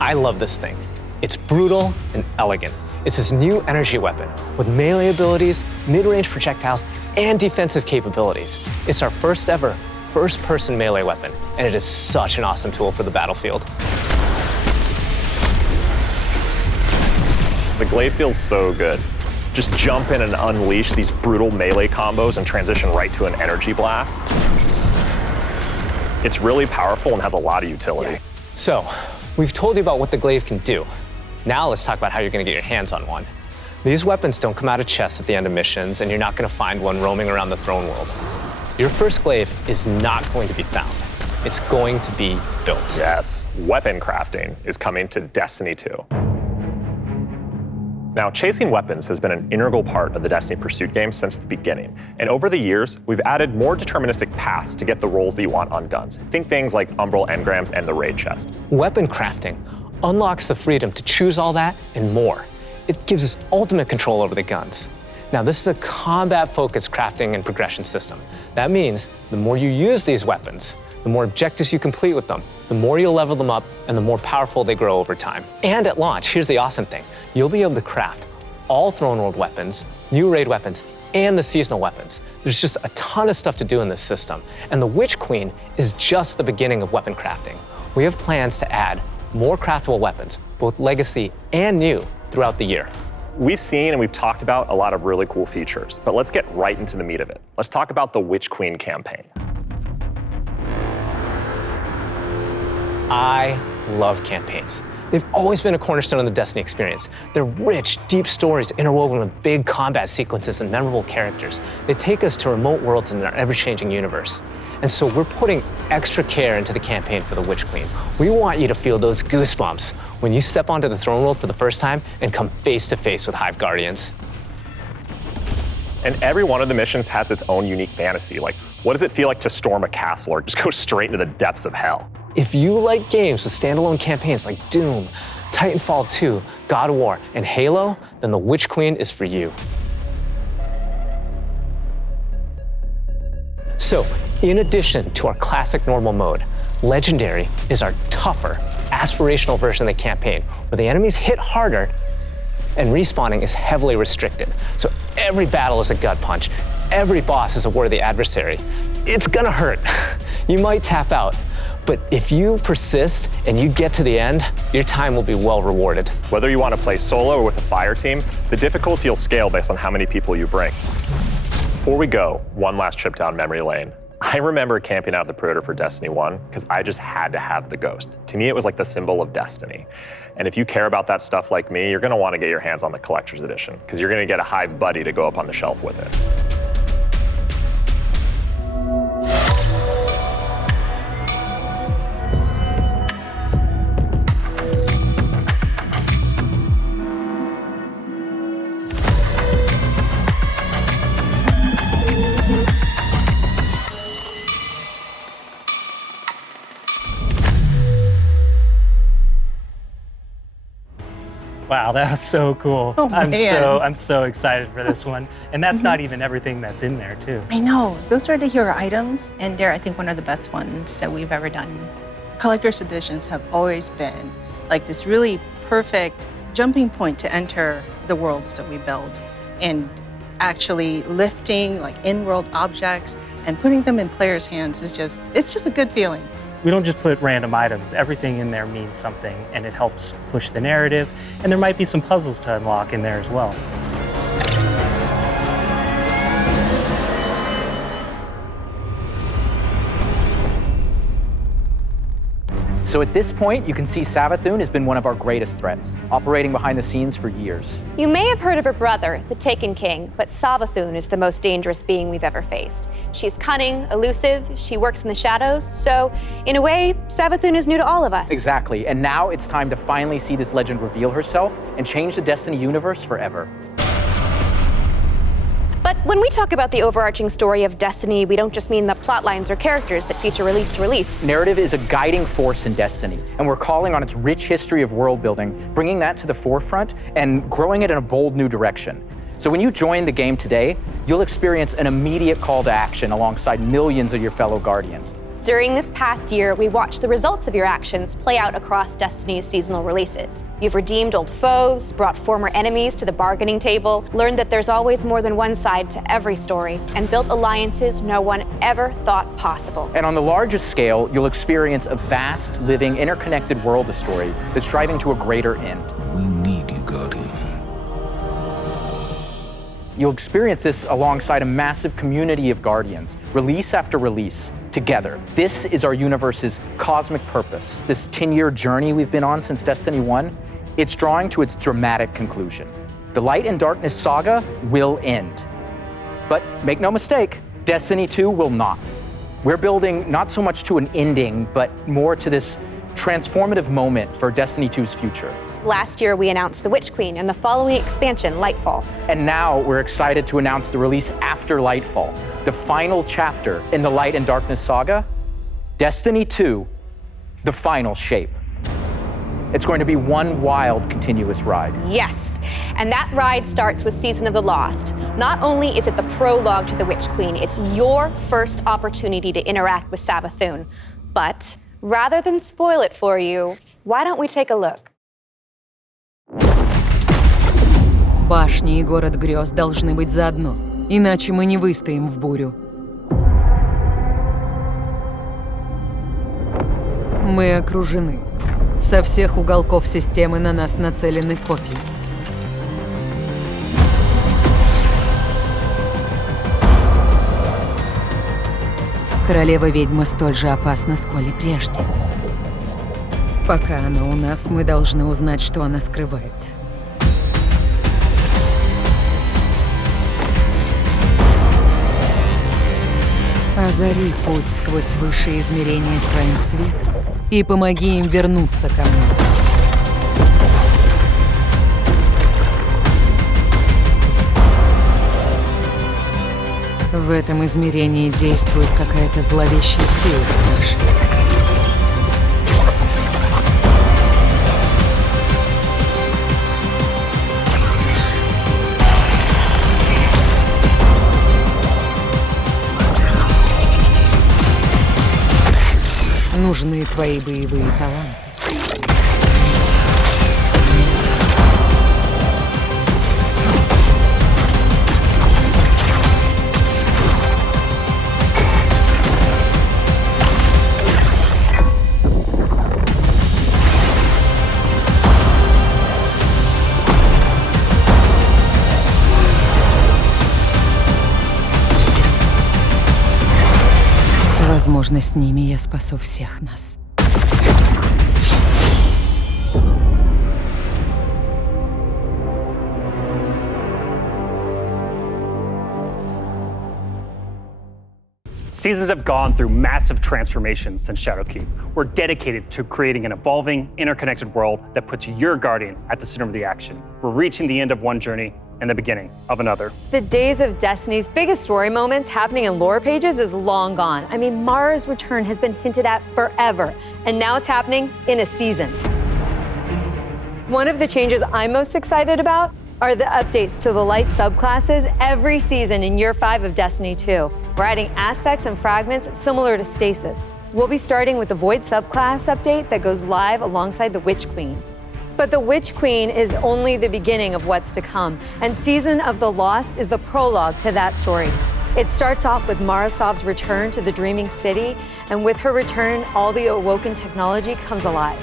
I love this thing. It's brutal and elegant. It's this new energy weapon with melee abilities, mid-range projectiles, and defensive capabilities. It's our first ever first-person melee weapon, and it is such an awesome tool for the battlefield. The Glaive feels so good. Just jump in and unleash these brutal melee combos and transition right to an energy blast. It's really powerful and has a lot of utility. So, we've told you about what the Glaive can do. Now let's talk about how you're gonna get your hands on one. These weapons don't come out of chests at the end of missions, and you're not gonna find one roaming around the throne world. Your first Glaive is not going to be found. It's going to be built. Yes, weapon crafting is coming to Destiny 2. Now, chasing weapons has been an integral part of the Destiny Pursuit game since the beginning. And over the years, we've added more deterministic paths to get the rolls that you want on guns. Think things like Umbral engrams and the raid chest. Weapon crafting unlocks the freedom to choose all that and more. It gives us ultimate control over the guns. Now, this is a combat-focused crafting and progression system. That means the more you use these weapons, the more objectives you complete with them, the more you'll level them up, and the more powerful they grow over time. And at launch, here's the awesome thing. You'll be able to craft all Throne World weapons, new raid weapons, and the seasonal weapons. There's just a ton of stuff to do in this system. And the Witch Queen is just the beginning of weapon crafting. We have plans to add more craftable weapons, both legacy and new, throughout the year. We've seen and we've talked about a lot of really cool features, but let's get right into the meat of it. Let's talk about the Witch Queen campaign. I love campaigns. They've always been a cornerstone of the Destiny experience. They're rich, deep stories interwoven with big combat sequences and memorable characters. They take us to remote worlds in our ever-changing universe. And so we're putting extra care into the campaign for the Witch Queen. We want you to feel those goosebumps when you step onto the throne world for the first time and come face to face with Hive Guardians. And every one of the missions has its own unique fantasy. Like, what does it feel like to storm a castle or just go straight into the depths of hell? If you like games with standalone campaigns like Doom, Titanfall 2, God of War, and Halo, then the Witch Queen is for you. So, in addition to our classic normal mode, Legendary is our tougher, aspirational version of the campaign, where the enemies hit harder and respawning is heavily restricted. So every battle is a gut punch, every boss is a worthy adversary. It's gonna hurt. You might tap out, but if you persist and you get to the end, your time will be well rewarded. Whether you want to play solo or with a fire team, the difficulty will scale based on how many people you bring. Before we go, one last trip down memory lane. I remember camping out the Predator for Destiny 1 because I just had to have the Ghost. To me, it was like the symbol of Destiny. And if you care about that stuff like me, you're gonna want to get your hands on the Collector's Edition because you're gonna get a Hive buddy to go up on the shelf with it. Wow, that was so cool. Oh, I'm man. so excited for this one. And that's not even everything that's in there too. I know. Those are the hero items, and they're, I think, one of the best ones that we've ever done. Collector's editions have always been like this really perfect jumping point to enter the worlds that we build, and actually lifting like in-world objects and putting them in players' hands is just, it's just a good feeling. We don't just put random items. Everything in there means something, and it helps push the narrative. And there might be some puzzles to unlock in there as well. So at this point, you can see Savathun has been one of our greatest threats, operating behind the scenes for years. You may have heard of her brother, the Taken King, but Savathun is the most dangerous being we've ever faced. She's cunning, elusive, she works in the shadows, so in a way, Savathun is new to all of us. Exactly, and now it's time to finally see this legend reveal herself and change the Destiny universe forever. But when we talk about the overarching story of Destiny, we don't just mean the plot lines or characters that feature release to release. Narrative is a guiding force in Destiny, and we're calling on its rich history of world building, bringing that to the forefront and growing it in a bold new direction. So when you join the game today, you'll experience an immediate call to action alongside millions of your fellow Guardians. During this past year, we watched the results of your actions play out across Destiny's seasonal releases. You've redeemed old foes, brought former enemies to the bargaining table, learned that there's always more than one side to every story, and built alliances no one ever thought possible. And on the largest scale, you'll experience a vast, living, interconnected world of stories that's striving to a greater end. We need you, Guardian. You'll experience this alongside a massive community of Guardians, release after release, together. This is our universe's cosmic purpose. This 10-year journey we've been on since Destiny 1, it's drawing to its dramatic conclusion. The Light and Darkness saga will end. But make no mistake, Destiny 2 will not. We're building not so much to an ending, but more to this transformative moment for Destiny 2's future. Last year, we announced the Witch Queen and the following expansion, Lightfall. And now we're excited to announce the release after Lightfall, the final chapter in the Light and Darkness saga, Destiny 2, the final shape. It's going to be one wild, continuous ride. Yes, and that ride starts with Season of the Lost. Not only is it the prologue to the Witch Queen, it's your first opportunity to interact with Savathun. But rather than spoil it for you, why don't we take a look? Башни и город грез должны быть заодно, иначе мы не выстоим в бурю. Мы окружены. Со всех уголков системы на нас нацелены копья. Королева-ведьма столь же опасна, сколь и прежде. Пока она у нас, мы должны узнать, что она скрывает. Озари путь сквозь высшие измерения своим светом и помоги им вернуться ко мне. В этом измерении действует какая-то зловещая сила, старший. Нужны твои боевые таланты. Возможно, с ними я спасу всех нас. Seasons have gone through massive transformations since Shadowkeep. We're dedicated to creating an evolving, interconnected world that puts your Guardian at the center of the action. We're reaching the end of one journey and the beginning of another. The days of Destiny's biggest story moments happening in lore pages is long gone. I mean, Mara's return has been hinted at forever, and now it's happening in a season. One of the changes I'm most excited about are the updates to the light subclasses every season in Year 5 of Destiny 2. We're adding aspects and fragments similar to Stasis. We'll be starting with the Void subclass update that goes live alongside the Witch Queen. But the Witch Queen is only the beginning of what's to come, and Season of the Lost is the prologue to that story. It starts off with Marasov's return to the Dreaming City, and with her return, all the awoken technology comes alive.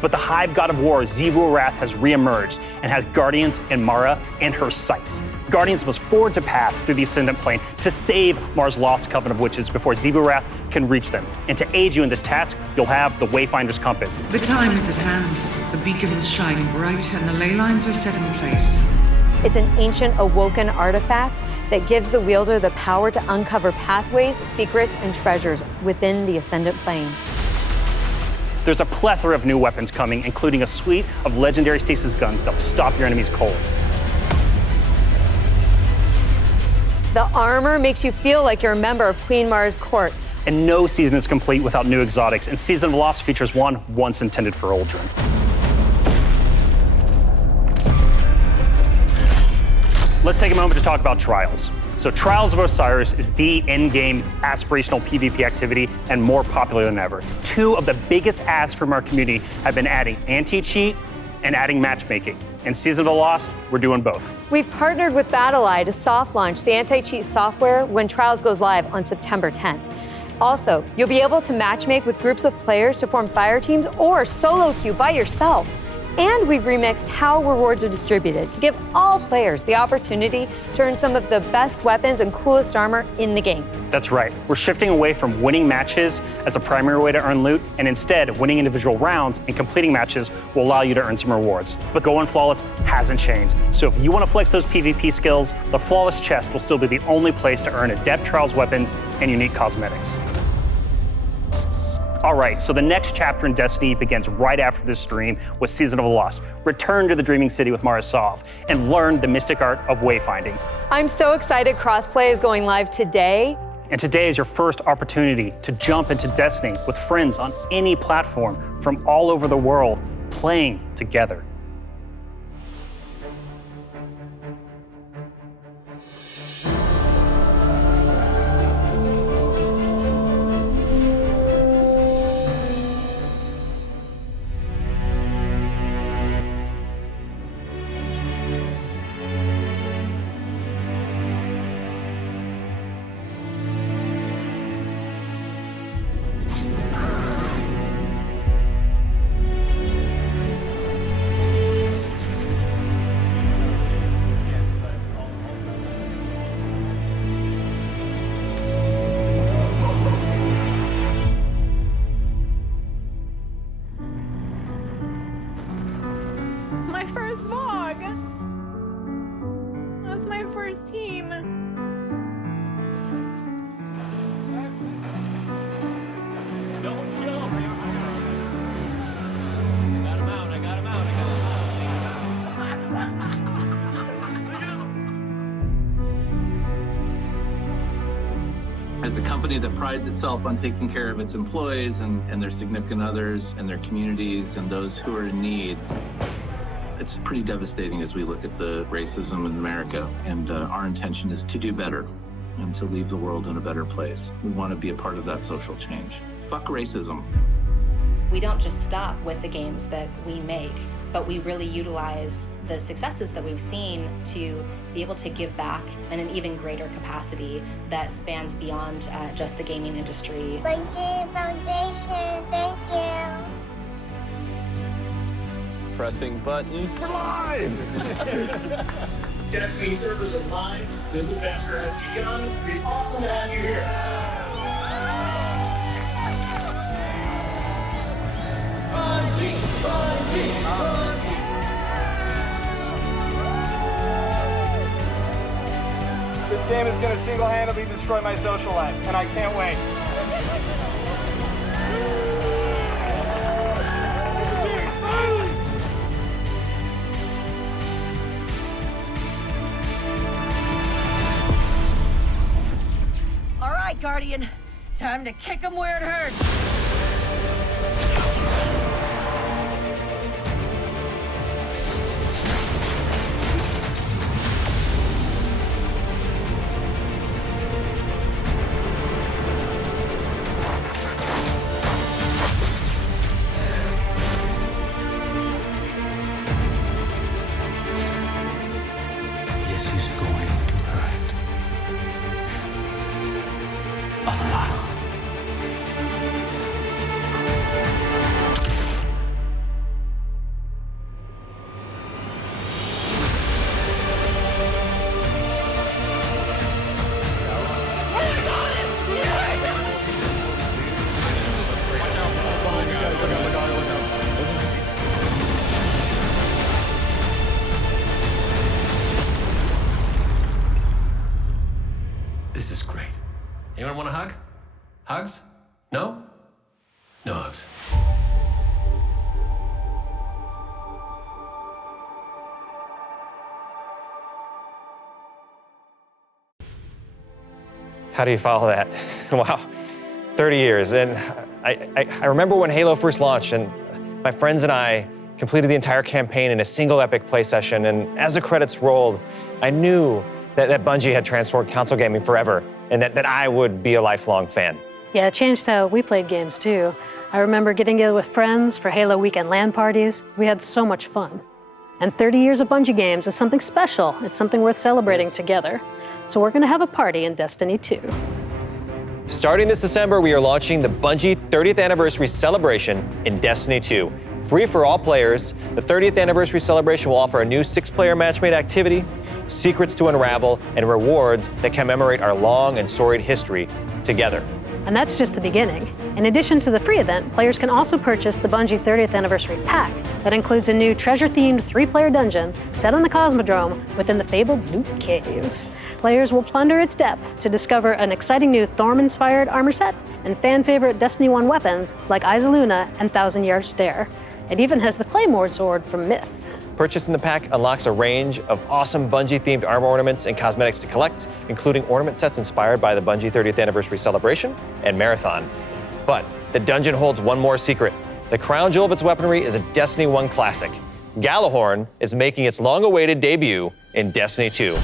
But the Hive God of War, Xivu Arath, has reemerged and has Guardians and Mara in her sights. Guardians must forge a path through the Ascendant Plane to save Mara's lost coven of witches before Xivu Arath can reach them. And to aid you in this task, you'll have the Wayfinder's Compass. The time is at hand. The beacons shine bright and the ley lines are set in place. It's an ancient awoken artifact that gives the wielder the power to uncover pathways, secrets, and treasures within the Ascendant Plane. There's a plethora of new weapons coming, including a suite of legendary stasis guns that will stop your enemies cold. The armor makes you feel like you're a member of Queen Mara's court. And no season is complete without new exotics, and Season of Lost features one once intended for Uldren. Let's take a moment to talk about Trials. So Trials of Osiris is the endgame aspirational PvP activity and more popular than ever. Two of the biggest asks from our community have been adding anti-cheat and adding matchmaking. In Season of the Lost, we're doing both. We've partnered with BattleEye to soft launch the anti-cheat software when Trials goes live on September 10th. Also, you'll be able to matchmake with groups of players to form fire teams or solo queue by yourself. And we've remixed how rewards are distributed to give all players the opportunity to earn some of the best weapons and coolest armor in the game. That's right. We're shifting away from winning matches as a primary way to earn loot, and instead, winning individual rounds and completing matches will allow you to earn some rewards. But Going Flawless hasn't changed. So if you want to flex those PvP skills, the Flawless Chest will still be the only place to earn adept Trials weapons and unique cosmetics. All right, so the next chapter in Destiny begins right after this stream with Season of the Lost. Return to the Dreaming City with Mara Sov and learn the mystic art of wayfinding. I'm so excited crossplay is going live today. And today is your first opportunity to jump into Destiny with friends on any platform from all over the world, playing together. It's my first vlog. That's my first team. Don't jump. I got him out. I got him out. As a company that prides itself on taking care of its employees and their significant others and their communities and those who are in need, it's pretty devastating as we look at the racism in America. And our intention is to do better and to leave the world in a better place. We want to be a part of that social change. Fuck racism. We don't just stop with the games that we make, but we really utilize the successes that we've seen to be able to give back in an even greater capacity that spans beyond just the gaming industry. Bungie Foundation, thank you. Pressing button. We're live! Destiny servers are live. This adventure has begun. It's awesome to have you here. Bungie, Bungie, Bungie. This game is going to single-handedly destroy my social life, and I can't wait. All right, Guardian. Time to kick him where it hurts. This is going to hurt. A lot. Anyone want a hug? Hugs? No? No hugs. How do you follow that? Wow, 30 years. And I remember when Halo first launched, and my friends and I completed the entire campaign in a single epic play session. And as the credits rolled, I knew that Bungie had transformed console gaming forever, and that I would be a lifelong fan. Yeah, it changed how we played games too. I remember getting together with friends for Halo weekend LAN parties. We had so much fun. And 30 years of Bungie games is something special. It's something worth celebrating together. So we're gonna have a party in Destiny 2. Starting this December, we are launching the Bungie 30th Anniversary Celebration in Destiny 2. Free for all players, the 30th Anniversary Celebration will offer a new 6-player matchmade activity, secrets to unravel, and rewards that commemorate our long and storied history together. And that's just the beginning. In addition to the free event, players can also purchase the Bungie 30th Anniversary Pack that includes a new treasure-themed 3-player dungeon set on the Cosmodrome within the fabled Loot Cave. Players will plunder its depths to discover an exciting new Thorm-inspired armor set and fan-favorite Destiny 1 weapons like Isaluna and Thousand Yard Stare. It even has the Claymore sword from Myth. Purchasing the pack unlocks a range of awesome Bungie-themed armor ornaments and cosmetics to collect, including ornament sets inspired by the Bungie 30th Anniversary Celebration and Marathon. But the dungeon holds one more secret. The crown jewel of its weaponry is a Destiny 1 classic. Gjallarhorn is making its long-awaited debut in Destiny 2.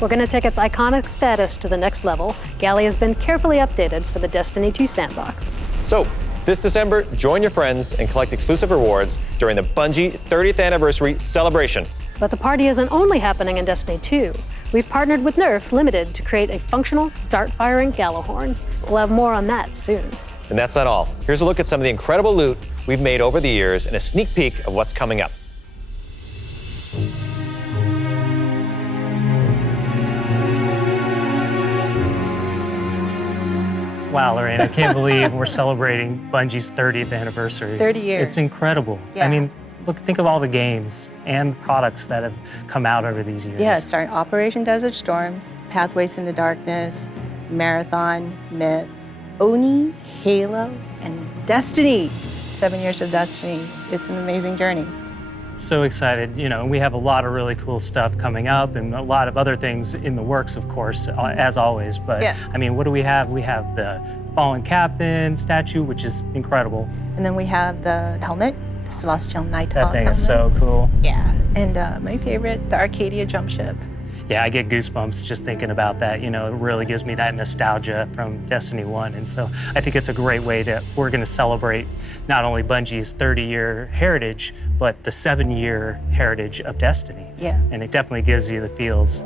We're going to take its iconic status to the next level. Galley has been carefully updated for the Destiny 2 sandbox. So, this December, join your friends and collect exclusive rewards during the Bungie 30th Anniversary Celebration. But the party isn't only happening in Destiny 2. We've partnered with Nerf Limited to create a functional, dart-firing Gjallarhorn. We'll have more on that soon. And that's not all. Here's a look at some of the incredible loot we've made over the years and a sneak peek of what's coming up. Wow, Lorraine, I can't believe we're celebrating Bungie's 30th anniversary. 30 years. It's incredible. Yeah. I mean, look, think of all the games and products that have come out over these years. Yeah, starting Operation Desert Storm, Pathways into Darkness, Marathon, Myth, Oni, Halo, and Destiny. 7 years of Destiny. It's an amazing journey. So excited. You know, we have a lot of really cool stuff coming up and a lot of other things in the works, of course, as always. But yeah. I mean, what do we have? We have the Fallen Captain statue, which is incredible. And then we have the helmet, the Celestial Nighthawk That thing helmet. is so cool. Yeah. And my favorite, the Arcadia jump ship. Yeah, I get goosebumps just thinking about that. You know, it really gives me that nostalgia from Destiny 1. And so I think it's a great way we're gonna celebrate not only Bungie's 30-year heritage, but the 7-year heritage of Destiny. Yeah. And it definitely gives you the feels.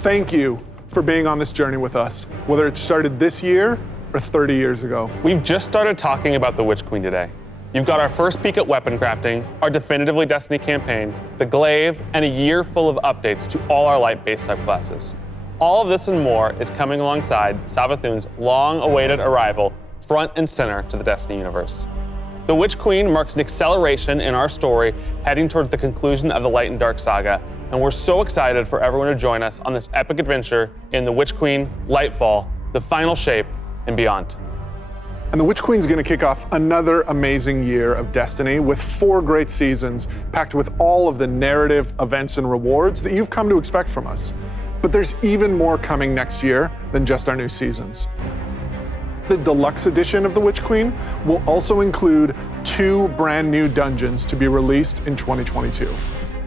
Thank you for being on this journey with us, whether it started this year or 30 years ago. We've just started talking about the Witch Queen today. You've got our first peek at weapon crafting, our definitively Destiny campaign, the glaive, and a year full of updates to all our light-based subclasses. All of this and more is coming alongside Savathun's long-awaited arrival front and center to the Destiny universe. The Witch Queen marks an acceleration in our story heading towards the conclusion of the Light and Dark saga, and we're so excited for everyone to join us on this epic adventure in the Witch Queen, Lightfall, the final shape, and beyond. And the Witch Queen's gonna kick off another amazing year of Destiny with 4 great seasons packed with all of the narrative, events, and rewards that you've come to expect from us. But there's even more coming next year than just our new seasons. The deluxe edition of the Witch Queen will also include 2 brand new dungeons to be released in 2022.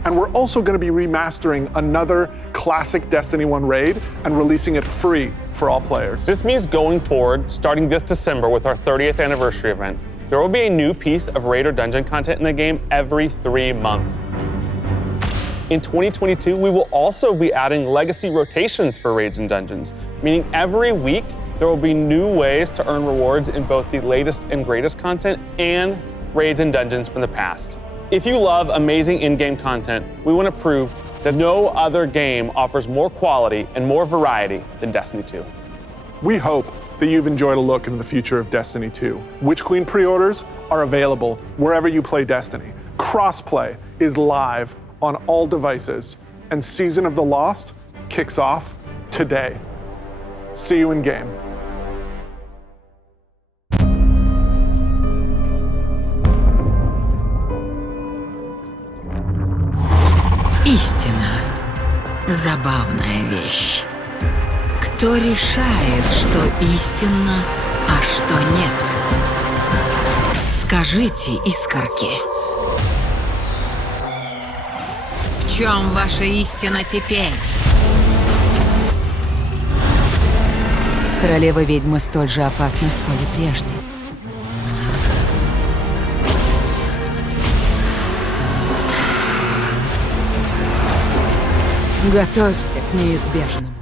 And we're also going to be remastering another classic Destiny 1 raid and releasing it free for all players. This means going forward, starting this December with our 30th anniversary event, there will be a new piece of raid or dungeon content in the game every 3 months. In 2022, we will also be adding legacy rotations for raids and dungeons, meaning every week there will be new ways to earn rewards in both the latest and greatest content and raids and dungeons from the past. If you love amazing in-game content, we want to prove that no other game offers more quality and more variety than Destiny 2. We hope that you've enjoyed a look into the future of Destiny 2. Witch Queen pre-orders are available wherever you play Destiny. Crossplay is live on all devices, and Season of the Lost kicks off today. See you in game. Истина – забавная вещь. Кто решает, что истинно, а что нет? Скажите, искорки, в чем ваша истина теперь? Королева-ведьма столь же опасна, сколь и прежде. Готовься к неизбежному.